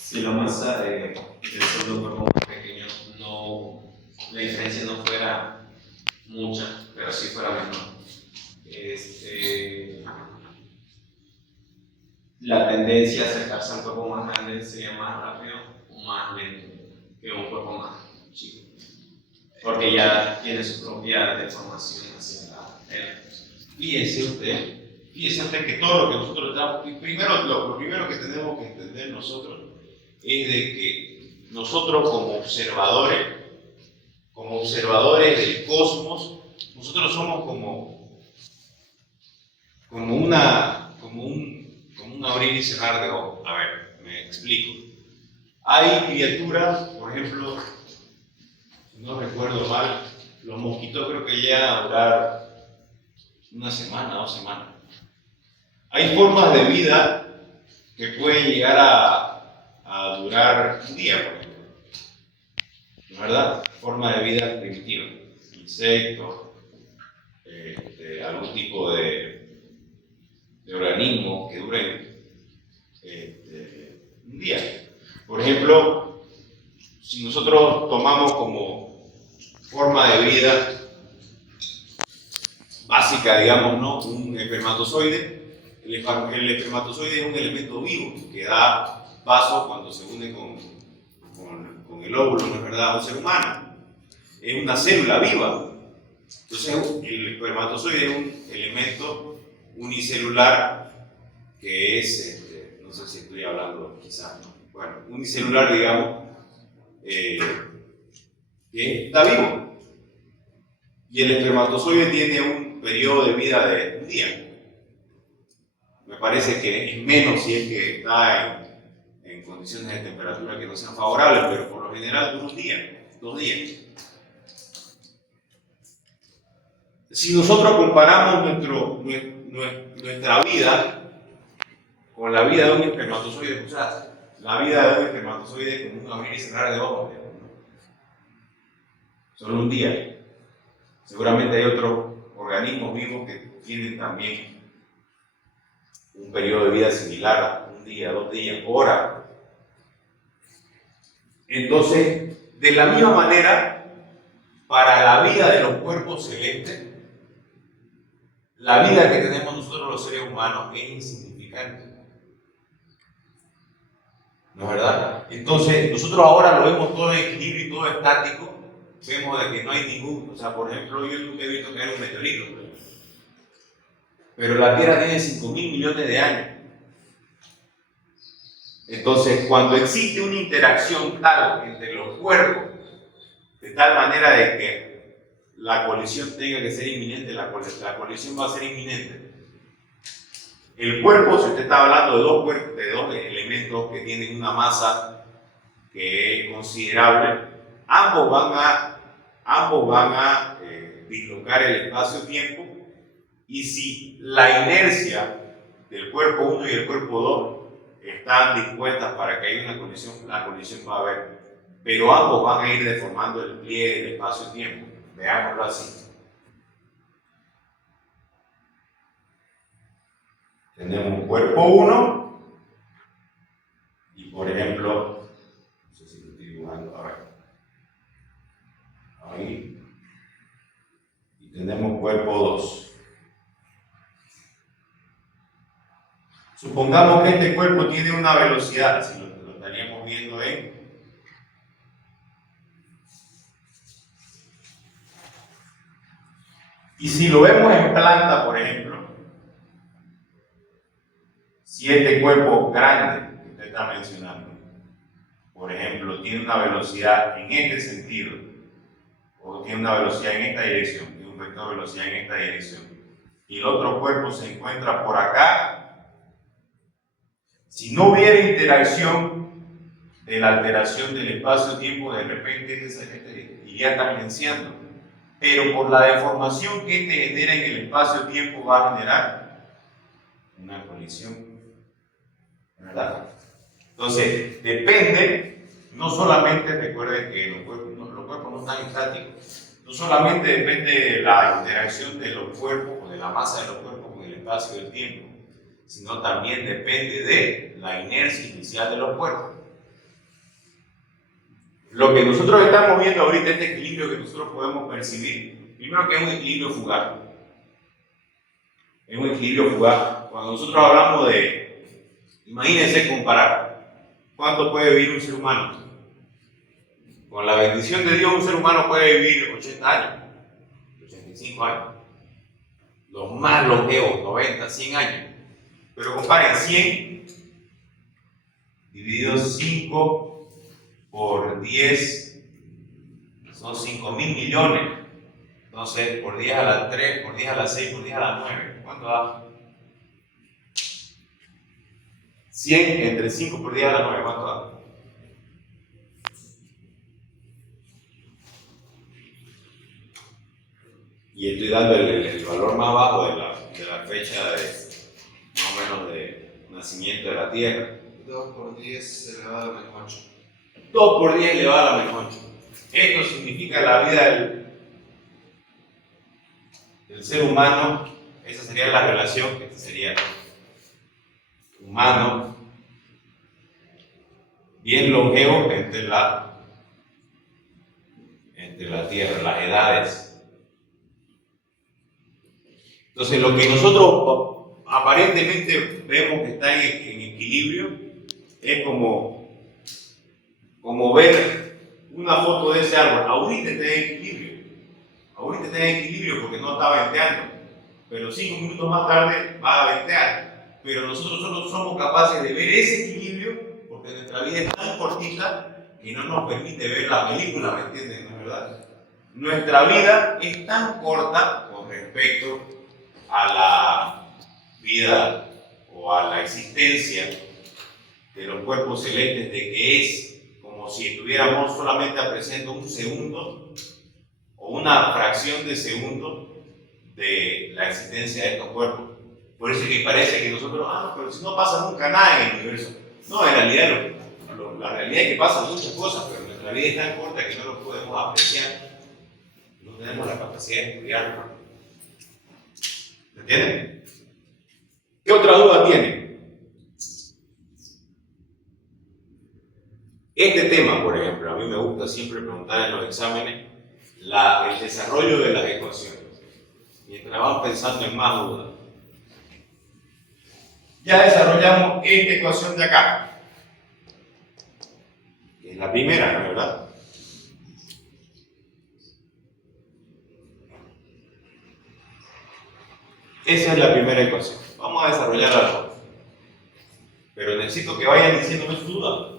Si la masa del segundo cuerpo más pequeño, la diferencia no fuera mucha, pero sí fuera menor, la tendencia a acercarse a un cuerpo más grande sería más rápido o más lento que un cuerpo más chico, porque ya tiene su propia deformación hacia la era. Fíjese usted que todo lo que nosotros estamos, lo primero que tenemos que entender nosotros es de que nosotros como observadores del cosmos, nosotros somos como un abrir y cerrar de ojos. A ver, me explico. Hay criaturas, por ejemplo, si no recuerdo mal, los mosquitos creo que llegan a durar una semana, 2 semanas. Hay formas de vida que pueden llegar a durar un día, por ejemplo. ¿No es verdad? Forma de vida primitiva. Insectos, algún tipo de organismos que duren un día. Por ejemplo, si nosotros tomamos como forma de vida básica, digamos, ¿no? Un espermatozoide. El espermatozoide es un elemento vivo que da paso cuando se une con el óvulo, ¿no es verdad?, un ser humano. Es una célula viva. Entonces, el espermatozoide es un elemento unicelular que es, no sé si estoy hablando quizás, ¿no? Bueno, unicelular, digamos, que está vivo. Y el espermatozoide tiene un periodo de vida de un día. Me parece que es menos si es que está en condiciones de temperatura que no sean favorables, pero por lo general dura un día, 2 días. Si nosotros comparamos nuestra vida con la vida de un espermatozoide, o sea, la vida de un espermatozoide es como un abrir y cerrar de ojos, solo un día. Seguramente hay otros organismos vivos que tienen también un periodo de vida similar, un día, 2 días, horas. Entonces, de la misma manera, para la vida de los cuerpos celestes, la vida que tenemos nosotros los seres humanos es insignificante. ¿No es verdad? Entonces, nosotros ahora lo vemos todo en equilibrio y todo estático, vemos de que no hay ningún, o sea, por ejemplo, yo nunca he visto caer un meteorito, pero la Tierra tiene 5.000 millones de años. Entonces, cuando existe una interacción tal entre los cuerpos, de tal manera de que la colisión tenga que ser inminente, la colisión va a ser inminente. El cuerpo, si usted está hablando de dos elementos que tienen una masa que es considerable, ambos van a dislocar el espacio-tiempo, y si la inercia del cuerpo 1 y el cuerpo 2 están dispuestas para que haya una colisión, la colisión va a haber. pero ambos van a ir deformando el pliegue del espacio-tiempo. Veámoslo así. Tenemos cuerpo 1 y, por ejemplo, no sé si lo estoy dibujando, a ver, ahí, y tenemos cuerpo 2. Supongamos que este cuerpo tiene una velocidad, si lo estaríamos viendo en y si lo vemos en planta, por ejemplo, si este cuerpo grande que usted está mencionando, por ejemplo, tiene una velocidad en este sentido, o tiene una velocidad en esta dirección, tiene un vector de velocidad en esta dirección, y el otro cuerpo se encuentra por acá, si no hubiera interacción de la alteración del espacio-tiempo, de repente este iría tangenciando. Pero por la deformación que este genera en el espacio-tiempo va a generar una colisión, ¿verdad? Entonces, depende, no solamente, recuerden que los cuerpos no están estáticos, no solamente depende de la interacción de los cuerpos o de la masa de los cuerpos con el espacio y el tiempo, sino también depende de la inercia inicial de los cuerpos. Lo que nosotros estamos viendo ahorita, este equilibrio que nosotros podemos percibir, primero que es un equilibrio fugaz. Es un equilibrio fugaz. Cuando nosotros hablamos de, imagínense comparar, ¿cuánto puede vivir un ser humano? Con la bendición de Dios, un ser humano puede vivir 80 años, 85 años. Los más longevos, 90, 100 años. Pero comparen 100 dividido 5 por 10 son 5.000 millones. Entonces, por 10 a la 3, por 10 a la 6, por 10 a la 9, ¿cuánto da? 100 entre 5 por 10 a la 9, ¿cuánto da? Y estoy dando el valor más bajo de la fecha de más o menos de nacimiento de la Tierra. 2 por 10 elevado a la menos 8. 2 por 10 elevado a la menos 8. Esto significa la vida del ser humano. Esa sería la relación, que sería humano, bien longevo entre la Tierra, las edades. Entonces, lo que nosotros aparentemente vemos que está en equilibrio es como ver una foto de ese árbol. Ahorita está en equilibrio. Ahorita está en equilibrio porque no está venteando. Pero 5 minutos más tarde va a ventear. Pero nosotros solo somos capaces de ver ese equilibrio porque nuestra vida es tan cortita que no nos permite ver la película, ¿me entienden? ¿No es verdad? Nuestra vida es tan corta con respecto a la vida o a la existencia de los cuerpos celestes, de que es como si estuviéramos solamente apreciando un segundo o una fracción de segundo de la existencia de estos cuerpos. Por eso es que parece que nosotros, pero si no pasa nunca nada en el universo. No, en realidad la realidad es que pasan muchas cosas, pero nuestra vida es tan corta que no lo podemos apreciar. No tenemos la capacidad de estudiarlo. ¿Me entienden? ¿Qué otra duda tienen? Este tema, por ejemplo, a mí me gusta siempre preguntar en los exámenes el desarrollo de las ecuaciones. Mientras vamos pensando en más dudas. Ya desarrollamos esta ecuación de acá. Que es la primera, ¿no es verdad? Esa es la primera ecuación. Vamos a desarrollar la otra. Pero necesito que vayan diciéndome su duda.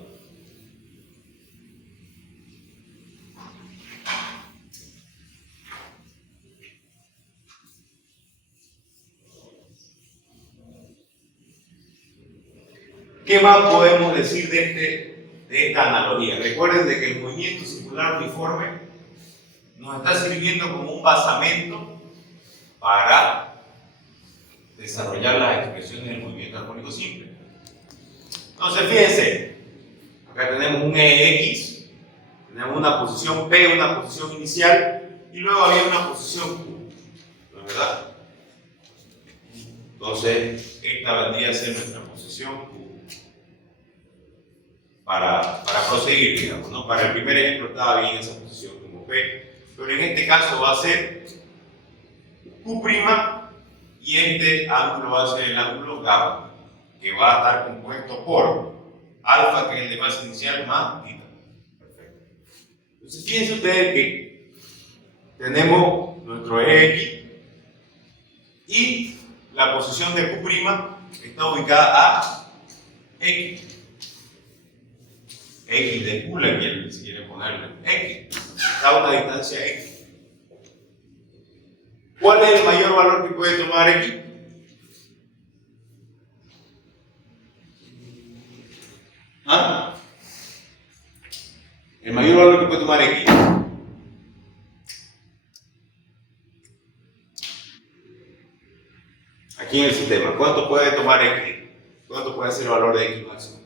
¿Qué más podemos decir de esta analogía? Recuerden de que el movimiento circular uniforme nos está sirviendo como un basamento para desarrollar las expresiones del movimiento armónico simple. Entonces, fíjense, acá tenemos un eje X Tenemos una posición P, una posición inicial, y luego había una posición Q, ¿no es verdad? Entonces, esta vendría a ser nuestra posición Q. Para proseguir, digamos, ¿no? Para el primer ejemplo estaba bien esa posición como P, pero en este caso va a ser Q' y este ángulo va a ser el ángulo gamma, que va a estar compuesto por alfa, que es el de fase inicial, más θ. Perfecto. Entonces, fíjense ustedes que tenemos nuestro eje X y la posición de Q' está ubicada a X. X de Q, si quieren ponerle X, está a una distancia X. ¿Cuál es el mayor valor que puede tomar X? ¿Ah? El mayor valor que puede tomar X. Aquí en el sistema, ¿cuánto puede tomar X? ¿Cuánto puede ser el valor de X máximo?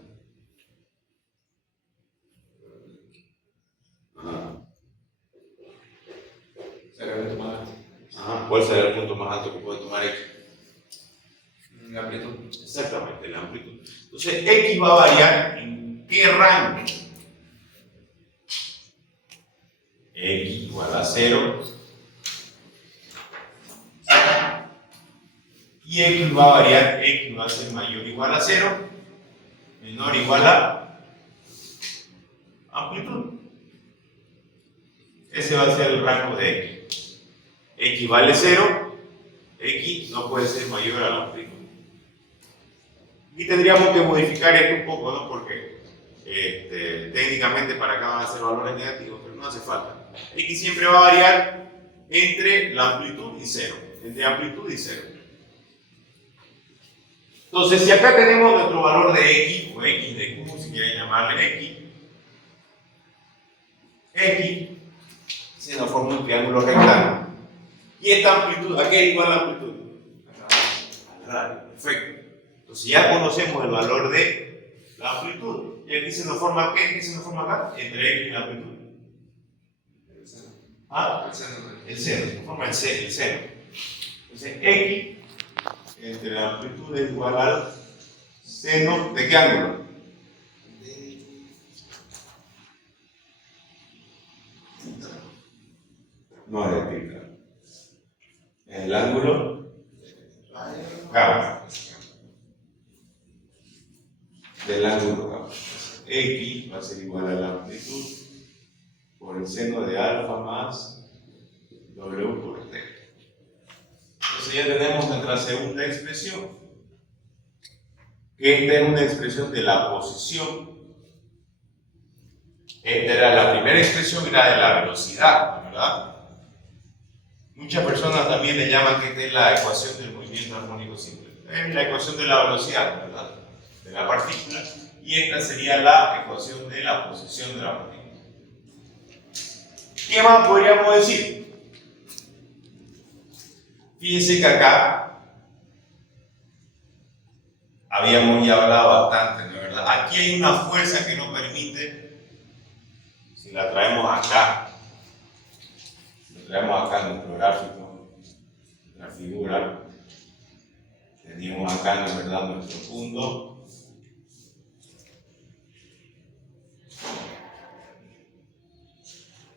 ¿Cuál será el punto más alto que puede tomar X? La amplitud. Exactamente, la amplitud. Entonces, X va a variar en qué rango. X igual a 0. Y X va a variar, X va a ser mayor o igual a 0, menor o igual a amplitud. Ese va a ser el rango de X. X vale 0, X no puede ser mayor a la amplitud. Y tendríamos que modificar esto un poco, ¿no? Porque técnicamente para acá van a ser valores negativos, pero no hace falta. X siempre va a variar entre la amplitud y 0. Entre amplitud y 0. Entonces, si acá tenemos nuestro valor de X, o X de Q, si quieren llamarle X se nos forma un triángulo rectángulo. Y esta amplitud, ¿a qué es igual la amplitud? Al radio, perfecto. Entonces ya conocemos el valor de la amplitud. Y aquí se nos forma ¿qué? ¿Qué se nos forma acá? Entre X y la amplitud. El seno. ¿Ah? El seno. El seno, se forma el seno. Entonces X entre la amplitud es igual al seno ¿de qué ángulo? No es de θ. El ángulo gamma. Del ángulo gamma. X va a ser igual a la amplitud por el seno de alfa más W por T. Entonces ya tenemos nuestra segunda expresión, que esta es una expresión de la posición. Esta era la primera expresión, era de la velocidad, ¿verdad? Muchas personas también le llaman que esta es la ecuación del movimiento armónico simple. Es la ecuación de la velocidad, ¿verdad? De la partícula. Y esta sería la ecuación de la posición de la partícula. ¿Qué más podríamos decir? Fíjense que acá habíamos ya hablado bastante, ¿no es verdad? Aquí hay una fuerza que nos permite, si la traemos acá, en nuestro gráfico, la figura, tenemos acá, ¿no es verdad?, nuestro punto.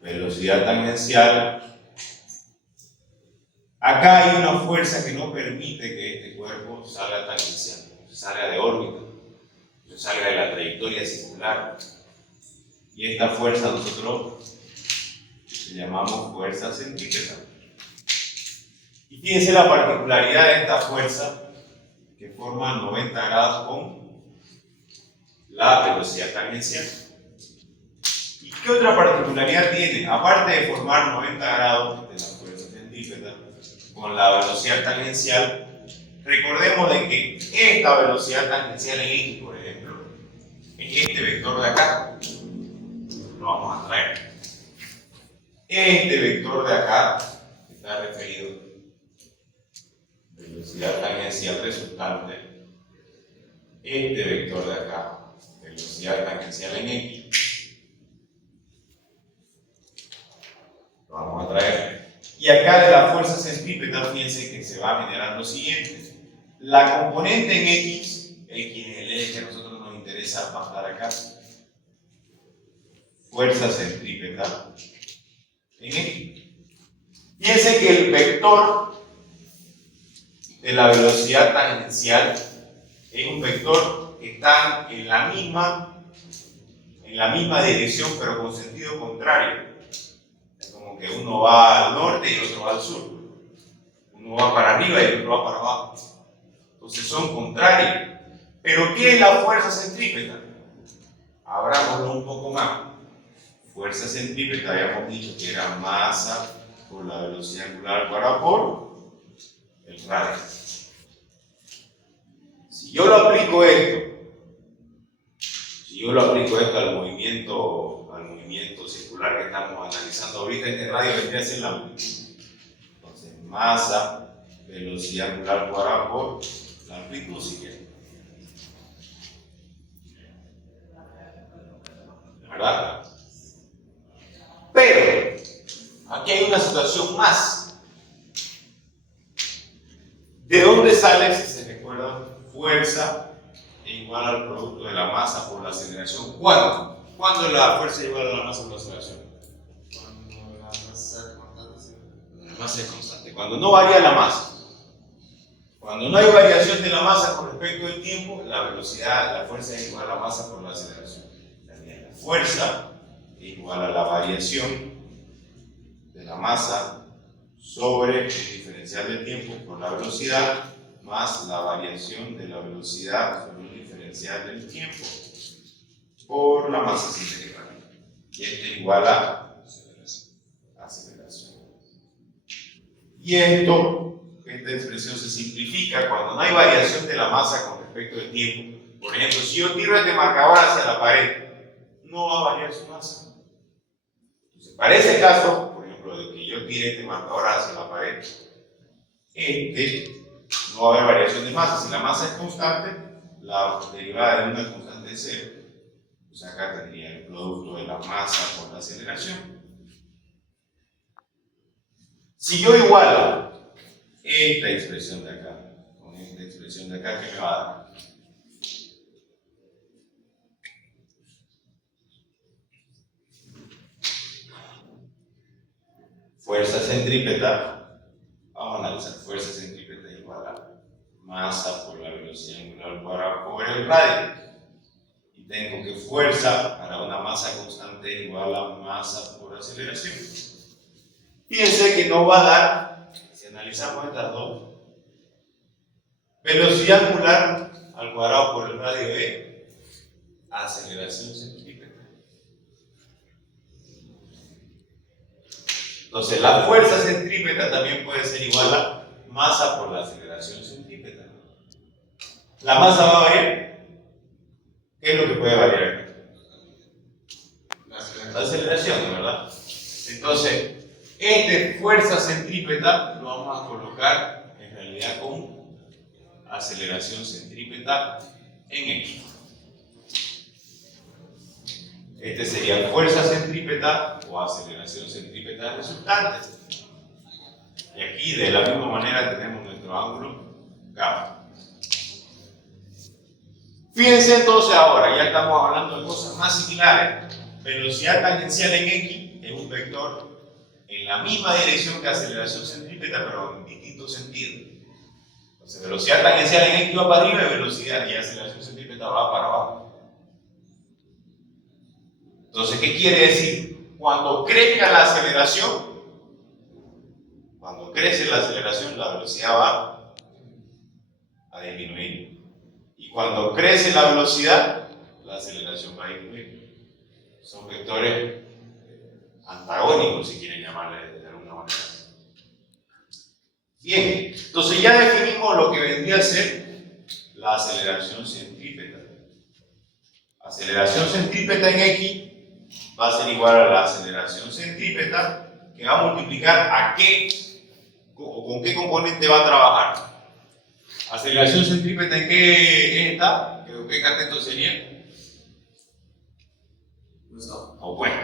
Velocidad tangencial. Acá hay una fuerza que no permite que este cuerpo salga tangencial, salga de órbita, salga de la trayectoria circular. Y esta fuerza nosotros le llamamos fuerza centrípeta. Y fíjense la particularidad de esta fuerza que forma 90 grados con la velocidad tangencial. ¿Y qué otra particularidad tiene? Aparte de formar 90 grados de la fuerza centrípeta con la velocidad tangencial, recordemos de que esta velocidad tangencial en X, por ejemplo, es este vector de acá. Lo vamos a traer. Este vector de acá está referido a velocidad tangencial resultante. Este vector de acá, velocidad tangencial en X. Vamos a traer. Y acá de la fuerza centrípeta, fíjense que se va a generar lo siguiente. La componente en X es el eje que a nosotros nos interesa bajar acá. Fuerza centrípeta en X. Fíjense que el vector de la velocidad tangencial es un vector que está en la misma dirección, pero con sentido contrario. Es como que uno va al norte y otro va al sur. Uno va para arriba y el otro va para abajo. Entonces son contrarios. ¿Pero qué es la fuerza centrípeta? Abrámoslo un poco más. Fuerza centrípeta, habíamos dicho que era masa por la velocidad angular cuadrada por el radio. Si yo lo aplico al movimiento circular que estamos analizando ahorita, este radio vendría a ser la amplitud. Entonces, masa, velocidad angular cuadrada por la amplitud, si quieren. ¿Verdad? Pero, aquí hay una situación más. ¿De dónde sale, si se recuerdan, fuerza igual al producto de la masa por la aceleración? ¿Cuándo? ¿Cuándo la fuerza es igual a la masa por la aceleración? Cuando la masa es constante. La masa es constante. Cuando no varía la masa. Cuando no hay variación de la masa con respecto al tiempo, la fuerza es igual a la masa por la aceleración. La fuerza es igual a la variación de la masa sobre el diferencial del tiempo por la velocidad más la variación de la velocidad sobre el diferencial del tiempo por la masa sintética. Y esto es igual a aceleración. Y esta expresión se simplifica cuando no hay variación de la masa con respecto al tiempo. Por ejemplo, si yo tiro este marcador hacia la pared, no va a variar su masa. Entonces, para ese caso, por ejemplo, de que yo tire este marcador hacia la pared, no va a haber variación de masa. Si la masa es constante, la derivada de una constante es cero. Pues acá tendría el producto de la masa por la aceleración. Si yo igualo esta expresión de acá con esta expresión de acá, ¿qué me va a dar? Fuerza centrípeta. Vamos a analizar fuerza centrípeta igual a masa por la velocidad angular cuadrada por el radio. Y tengo que fuerza para una masa constante igual a masa por aceleración. Fíjense que nos va a dar, si analizamos estas dos, velocidad angular al cuadrado por el radio es aceleración centrípeta. Entonces la fuerza centrípeta también puede ser igual a masa por la aceleración centrípeta. ¿La masa va a variar? ¿Qué es lo que puede variar? La aceleración, ¿verdad? Entonces, fuerza centrípeta lo vamos a colocar en realidad con aceleración centrípeta en X. Sería fuerza centrípeta o aceleración centrípeta resultante. Y aquí de la misma manera tenemos nuestro ángulo gamma. Fíjense entonces ahora, ya estamos hablando de cosas más similares. Velocidad tangencial en X es un vector en la misma dirección que aceleración centrípeta, pero en distintos sentidos. Entonces, velocidad tangencial en X va para arriba y velocidad y aceleración centrípeta va para abajo. Entonces, ¿qué quiere decir? Cuando crezca la aceleración, cuando crece la aceleración, la velocidad va a disminuir. Y cuando crece la velocidad, la aceleración va a disminuir. Son vectores antagónicos, si quieren llamarle de alguna manera. Bien, entonces ya definimos lo que vendría a ser la aceleración centrípeta. Aceleración centrípeta en X va a ser igual a la aceleración centrípeta que va a multiplicar a qué o con qué componente va a trabajar. Aceleración centrípeta en qué está, ¿qué cateto sería? No. Opuesto.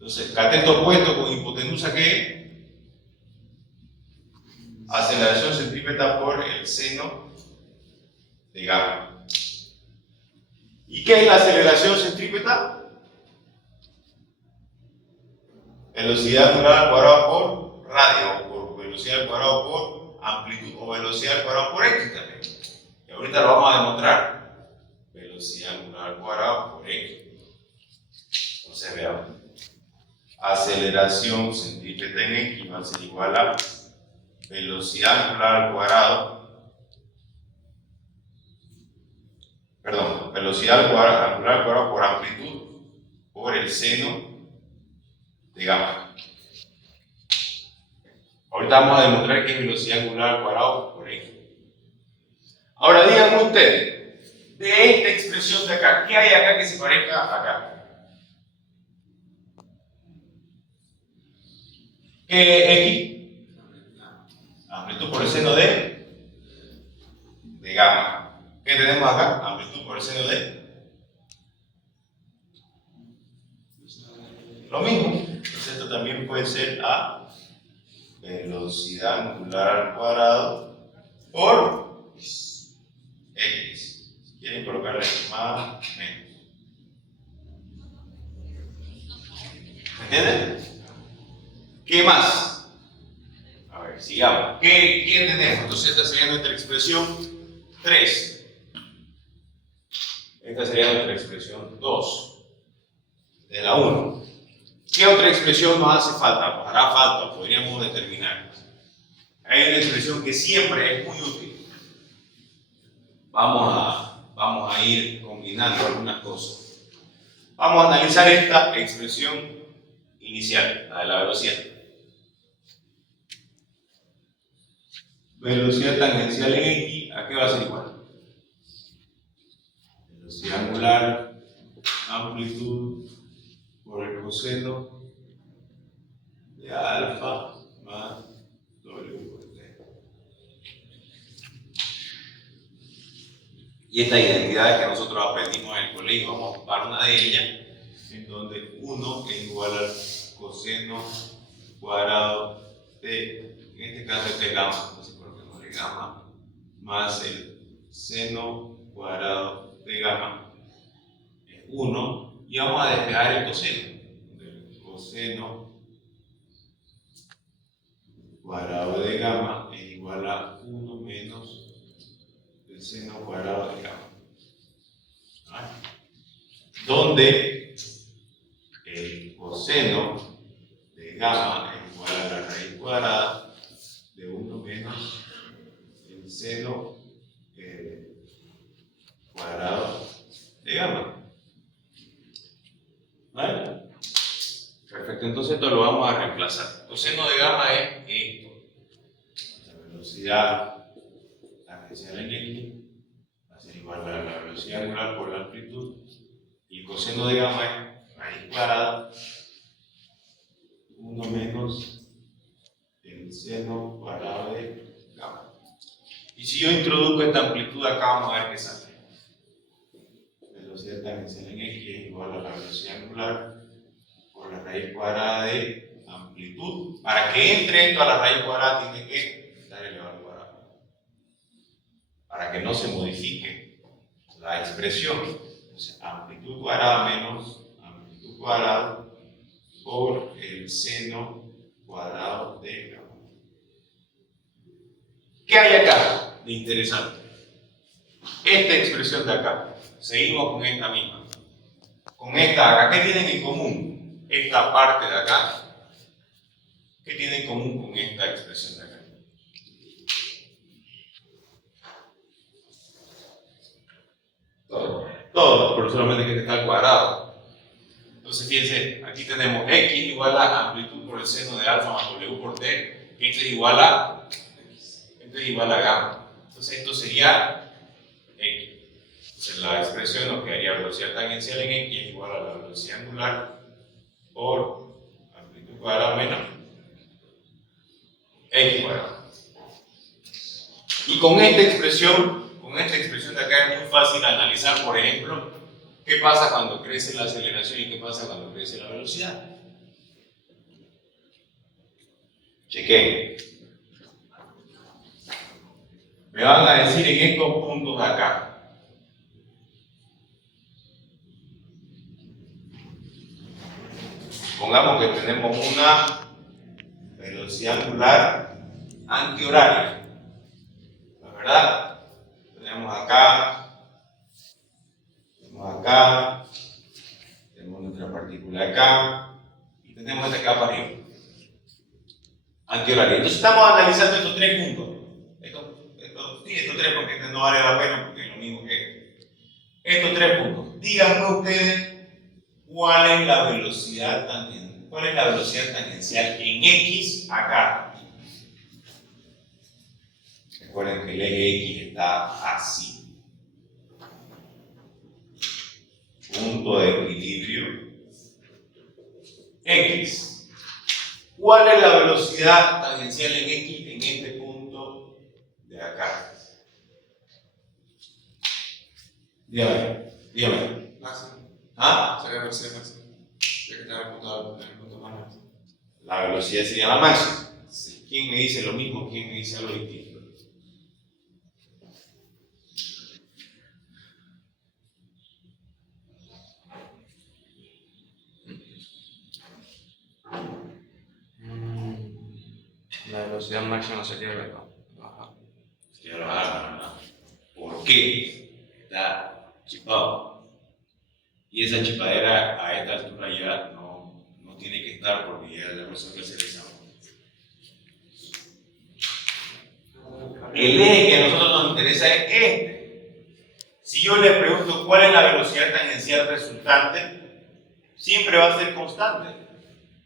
Entonces, cateto opuesto con hipotenusa, ¿qué? Aceleración centrípeta por el seno de gamma. ¿Y qué es la aceleración centrípeta? Velocidad angular al cuadrado por radio, o por velocidad al cuadrado por amplitud, o velocidad al cuadrado por x también. Y ahorita lo vamos a demostrar. Velocidad angular al cuadrado por x. Entonces veamos. Aceleración centrípeta en x va a ser igual a velocidad angular al cuadrado. Perdón, velocidad angular al cuadrado por amplitud por el seno de gamma. Ahorita vamos a demostrar que es velocidad angular al cuadrado por x. Ahora díganme ustedes, de esta expresión de acá, ¿qué hay acá que se parezca a acá? ¿Qué x? Amplitud por el seno de gamma. ¿Qué tenemos acá? Amplitud por el seno de lo mismo. Entonces esto también puede ser a velocidad angular al cuadrado por x. Si quieren colocarle más, menos. ¿Entienden? ¿Qué más? A ver, sigamos. ¿Qué tenemos? Entonces esta sería nuestra expresión 3. Esta sería nuestra expresión 2 de la 1. ¿Qué otra expresión nos hace falta? Pues hará falta, podríamos determinar. Hay una expresión que siempre es muy útil. Vamos a ir combinando algunas cosas. Vamos a analizar esta expresión inicial, la de la velocidad. Velocidad tangencial en x, ¿a qué va a ser igual? Velocidad angular, amplitud por el coseno de alfa más w por t. Y estas identidades que nosotros aprendimos en el colegio, vamos a ocupar una de ellas, en donde 1 es igual al coseno cuadrado de, en este caso este gamma, entonces coloquemos el gamma más el seno cuadrado de gamma es 1. Y vamos a despejar el coseno. El coseno cuadrado de gamma es igual a 1 menos el seno cuadrado de gamma. ¿Vale? Donde el coseno de gamma es igual a la raíz cuadrada de 1 menos el seno cuadrado de gamma. ¿Vale? Perfecto, entonces esto lo vamos a reemplazar. Coseno de gamma es esto. La velocidad tangencial en x va a ser igual a la velocidad angular por la amplitud. Y el coseno de gamma es raíz cuadrada 1 menos el seno cuadrado de gamma. Y si yo introduzco esta amplitud acá, vamos a ver qué sale. Velocidad tangencial en x es igual a la velocidad angular por la raíz cuadrada de amplitud. Para que entre esto a la raíz cuadrada tiene que dar elevado al cuadrado. Para que no se modifique la expresión. Entonces, amplitud cuadrada menos amplitud cuadrada por el seno cuadrado de gamma. ¿Qué hay acá de interesante? Esta expresión de acá. Seguimos con esta misma. Con esta acá, ¿qué tienen en común? Esta parte de acá. ¿Qué tienen en común con esta expresión de acá? Todo, pero solamente que está al cuadrado. Entonces fíjense, aquí tenemos x igual a amplitud por el seno de alfa más w por t. Esto es igual a gamma. Entonces esto sería x. Entonces la expresión nos quedaría velocidad tangencial en x es igual a la velocidad angular por amplitud cuadrada menos x cuadrado. Y con esta expresión de acá es muy fácil analizar, por ejemplo, qué pasa cuando crece la aceleración y qué pasa cuando crece la velocidad. Chequen. Me van a decir en estos puntos de acá. Pongamos que tenemos una velocidad angular antihoraria. ¿La verdad? Tenemos acá, tenemos nuestra partícula acá y tenemos esta capa arriba. Antihoraria. Entonces estamos analizando estos tres puntos. Estos tres porque este no vale la pena porque es lo mismo que estos tres puntos. Díganme ustedes cuál es la velocidad tangencial en X acá. Recuerden que el eje X está así. Punto de equilibrio X. ¿Cuál es la velocidad tangencial en X en este punto de acá? Dígame. Máximo. ¿Ah? Sería velocidad máxima. Ya que está apuntado en el punto más alto. La velocidad sería la máxima. Sí. ¿Quién me dice lo mismo? ¿Quién me dice algo distinto? La velocidad máxima sería la baja. Sería la baja, ¿verdad? ¿Por qué? Está chipado. Y esa chipadera a esta altura ya no tiene que estar porque ya la resuelve el examen. El eje que a nosotros nos interesa es este. Si yo le pregunto cuál es la velocidad tangencial resultante, siempre va a ser constante.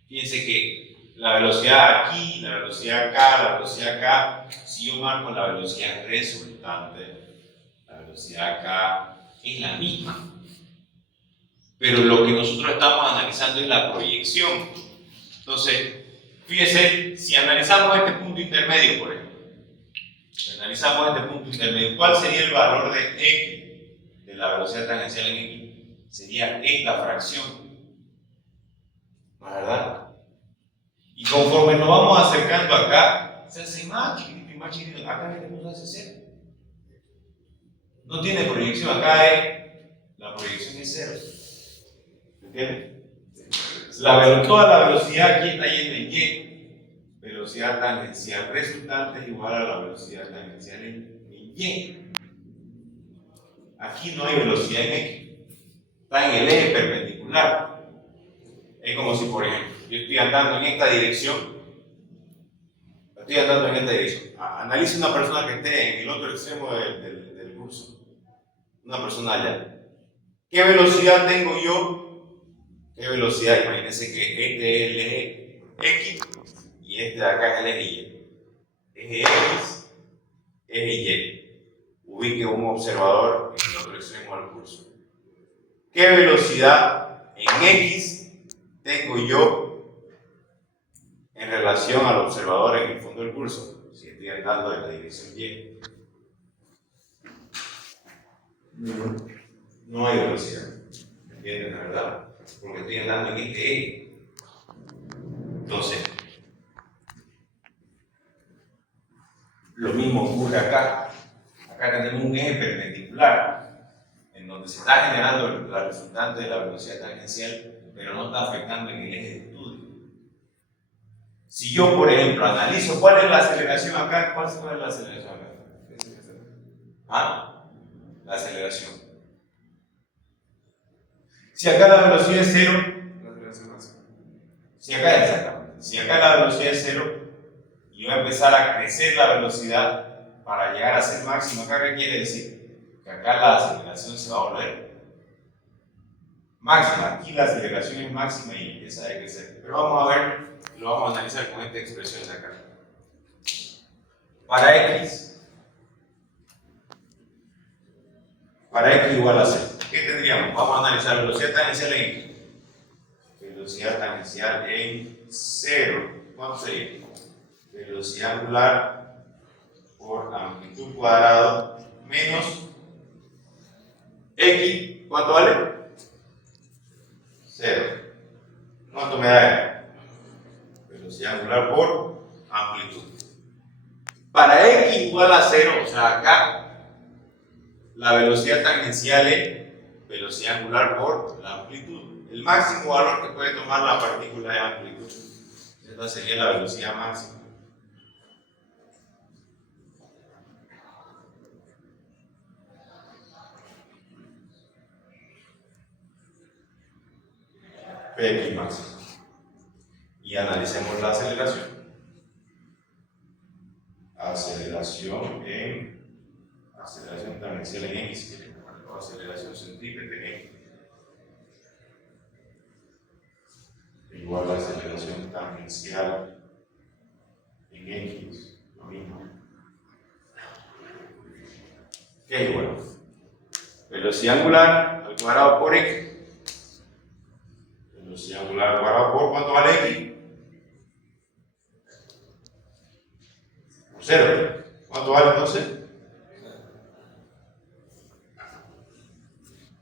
Fíjense que la velocidad aquí, la velocidad acá, la velocidad acá, si yo marco la velocidad resultante, la velocidad acá es la misma. Pero lo que nosotros estamos analizando es la proyección. Entonces, fíjense, si analizamos este punto intermedio, por ejemplo, ¿cuál sería el valor de X, de la velocidad tangencial en X? Sería esta fracción, ¿no es verdad? Y conforme nos vamos acercando acá, se hace más chiquitito y más chiquitito. Acá este punto hace cero. No tiene proyección, la proyección es cero. ¿Entienden? Toda la velocidad aquí está yendo en Y. Velocidad tangencial resultante es igual a la velocidad tangencial en Y. Aquí no hay velocidad en X. Está en el eje perpendicular. Es como si, por ejemplo, yo estoy andando en esta dirección. Analice una persona que esté en el otro extremo del curso. Una persona allá. ¿Qué velocidad tengo yo? ¿Qué velocidad? Imagínense que este es el eje X y este de acá es el eje Y. Eje X, eje Y. Ubique un observador en el otro extremo del curso. ¿Qué velocidad en X tengo yo en relación al observador en el fondo del curso? Si estoy andando en la dirección Y. No hay velocidad. ¿Entienden, verdad? Porque estoy andando en este eje. Entonces, lo mismo ocurre acá. Acá tenemos un eje perpendicular en donde se está generando la resultante de la velocidad tangencial, pero no está afectando en el eje de estudio. Si yo, por ejemplo, analizo cuál es la aceleración acá, ¿cuál es la aceleración acá? ¿Ah? La aceleración. Si acá la velocidad es cero, La aceleración máxima. si acá la velocidad es cero, y yo voy a empezar a crecer la velocidad para llegar a ser máxima, ¿acá qué quiere decir? Que acá la aceleración se va a volver máxima. Aquí la aceleración es máxima y empieza a crecer. Pero vamos a ver, lo vamos a analizar con esta expresión de acá. Para X igual a 0. ¿Qué tendríamos? Vamos a analizar velocidad tangencial en X. Velocidad tangencial en 0. ¿Cuánto sería? Velocidad angular por amplitud cuadrada menos X. ¿Cuánto vale? 0. ¿Cuánto me da? Velocidad angular por amplitud. Para x igual a 0, o sea, acá la velocidad tangencial es velocidad angular por la amplitud. El máximo valor que puede tomar la partícula de amplitud. Esta sería la velocidad máxima. Px máximo. Y analicemos la aceleración. Aceleración tangencial en x, o aceleración centrípeta en x. Igual a aceleración tangencial en x, lo mismo. ¿Qué es igual? Velocidad angular al cuadrado por x. Velocidad angular al cuadrado por ¿cuánto vale x? Por 0. ¿Cuánto vale entonces?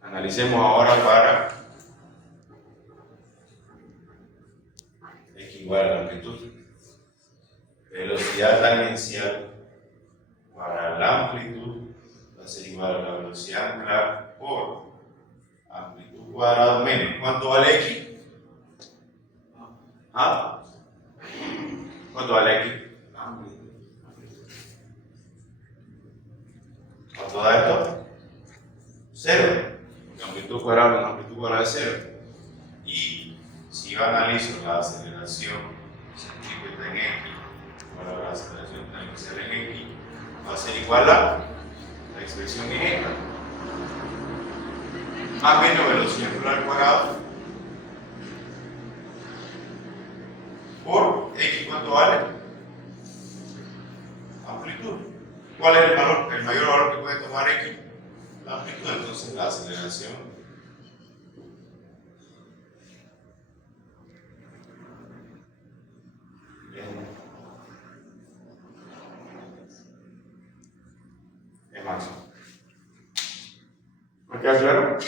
Analicemos ahora para x igual a la amplitud. Velocidad tangencial para la amplitud va a ser igual a la velocidad angular por amplitud cuadrada menos. ¿Cuánto vale x? ¿Ah? ¿Cuánto vale x? ¿Cuánto da esto? 0. Porque amplitud cuadrada menos amplitud cuadrada es 0. Y si yo analizo la aceleración centrípeta en x, igual a la aceleración tangencial en x, va a ser igual a la expresión en esta. Más menos velocidad angular al cuadrado por x, ¿cuánto vale? Amplitud. ¿Cuál es el valor? El mayor valor que puede tomar x, la amplitud. Entonces la aceleración es máximo. ¿Me queda claro?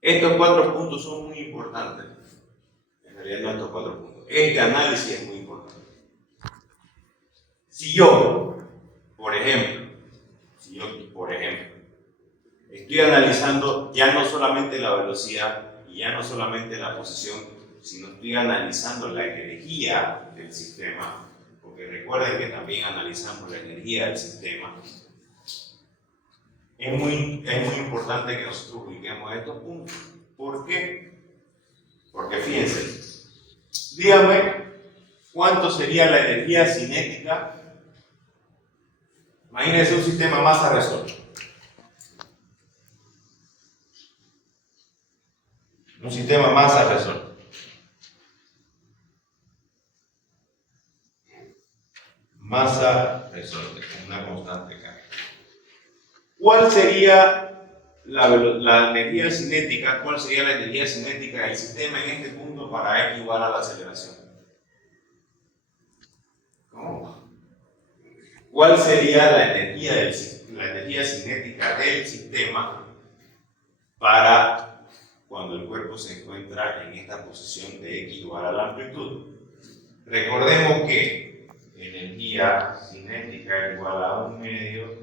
Estos 4 puntos son muy importantes. En realidad no estos 4 puntos. Este análisis es muy importante. Si yo, por ejemplo, estoy analizando ya no solamente la velocidad y ya no solamente la posición, sino estoy analizando la energía del sistema, porque recuerden que también analizamos la energía del sistema. Es muy importante que nosotros ubiquemos estos puntos. ¿Por qué? Porque fíjense, díganme cuánto sería la energía cinética. Imagínense un sistema masa-resorte. Un sistema masa-resorte. Masa-resorte, con una constante carga. ¿Cuál sería la energía cinética? ¿Cuál sería la energía cinética del sistema en este punto para x igual a la aceleración? ¿Cómo? ¿Cuál sería la energía cinética del sistema para cuando el cuerpo se encuentra en esta posición de x igual a la amplitud? Recordemos que energía cinética es igual a 1/2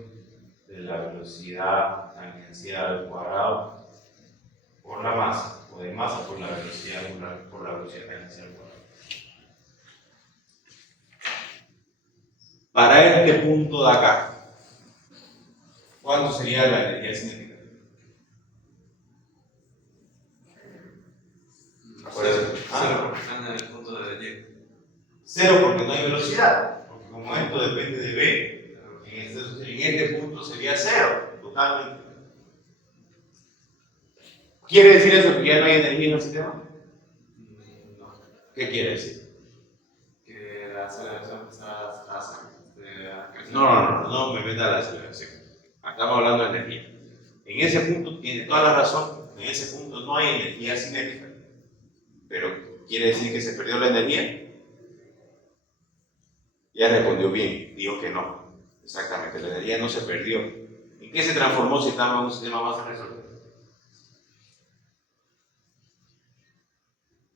de la velocidad tangencial al cuadrado por la masa, o de masa por la velocidad angular por la velocidad tangencial al cuadrado. Para este punto de acá, ¿cuánto sería la energía cinética? Por eso, 0 porque están en el punto de Y. 0 porque no hay velocidad, porque como esto depende de b, en este punto sería 0, totalmente. ¿Quiere decir eso que ya no hay energía en el sistema? No. ¿Qué quiere decir? Que la aceleración está No me meta la aceleración. Estamos hablando de energía. En ese punto tiene toda la razón, en ese punto no hay energía cinética. Pero ¿quiere decir que se perdió la energía? Ya respondió bien, dijo que no. Exactamente, la energía no se perdió. ¿En qué se transformó si estamos en un sistema masa-resorte?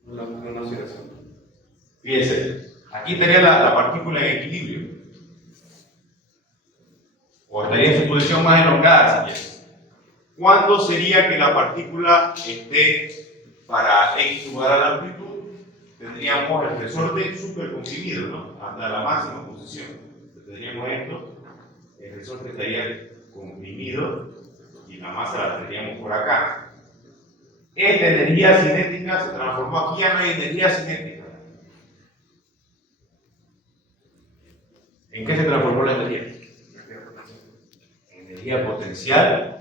una oscilación. Fíjense, Aquí estaría la partícula en equilibrio. O estaría en su posición más elongada, si quieres. ¿Cuándo sería que la partícula esté para x igual a la amplitud? Tendríamos el resorte súper comprimido, ¿no? Hasta la máxima posición. Tendríamos esto, el resorte estaría comprimido y la masa la tendríamos por acá. Esta energía cinética se transformó, aquí ya no hay energía cinética. ¿En qué se transformó la energía? Energía potencial.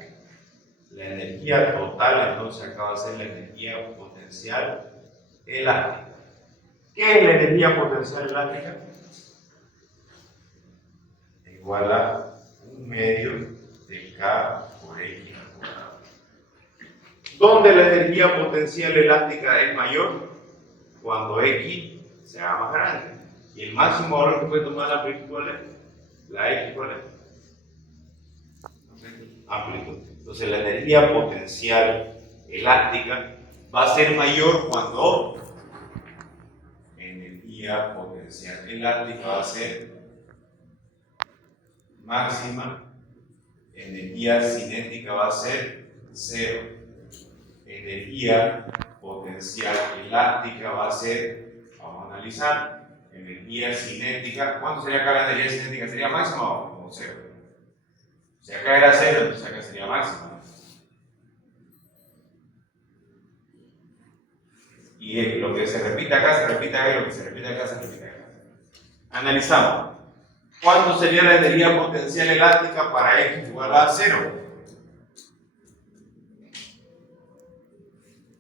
La energía total entonces acaba de ser la energía potencial elástica. ¿Qué es la energía potencial elástica? Igual a 1/2 de K por X al cuadrado. ¿Dónde la energía potencial elástica es mayor? Cuando X sea más grande. Y el máximo valor que puede tomar la amplitud, ¿cuál es? La X, ¿cuál es? Amplitud. Entonces la energía potencial elástica va a ser mayor cuando energía potencial elástica va a ser máxima, energía cinética va a ser 0, energía potencial elástica va a ser, vamos a analizar, energía cinética, ¿cuánto sería acá la energía cinética? ¿Sería máxima o 0? Si acá era 0, entonces acá sería máxima. Y lo que se repite acá se repite acá, y lo que se repite acá se repite acá. Analizamos. ¿Cuánto sería la energía potencial elástica para X igual a 0?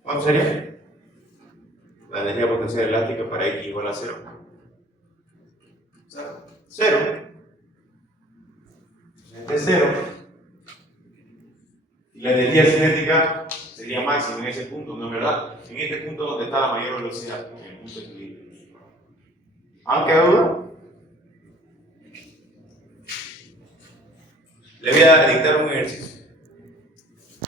¿Cuánto sería? La energía potencial elástica para X igual a 0. 0. Este es 0. Y la energía cinética sería máxima en ese punto, ¿no es verdad? En este punto donde está la mayor velocidad, en el punto de equilibrio. ¿Aunque duda? Le voy a dictar un ejercicio.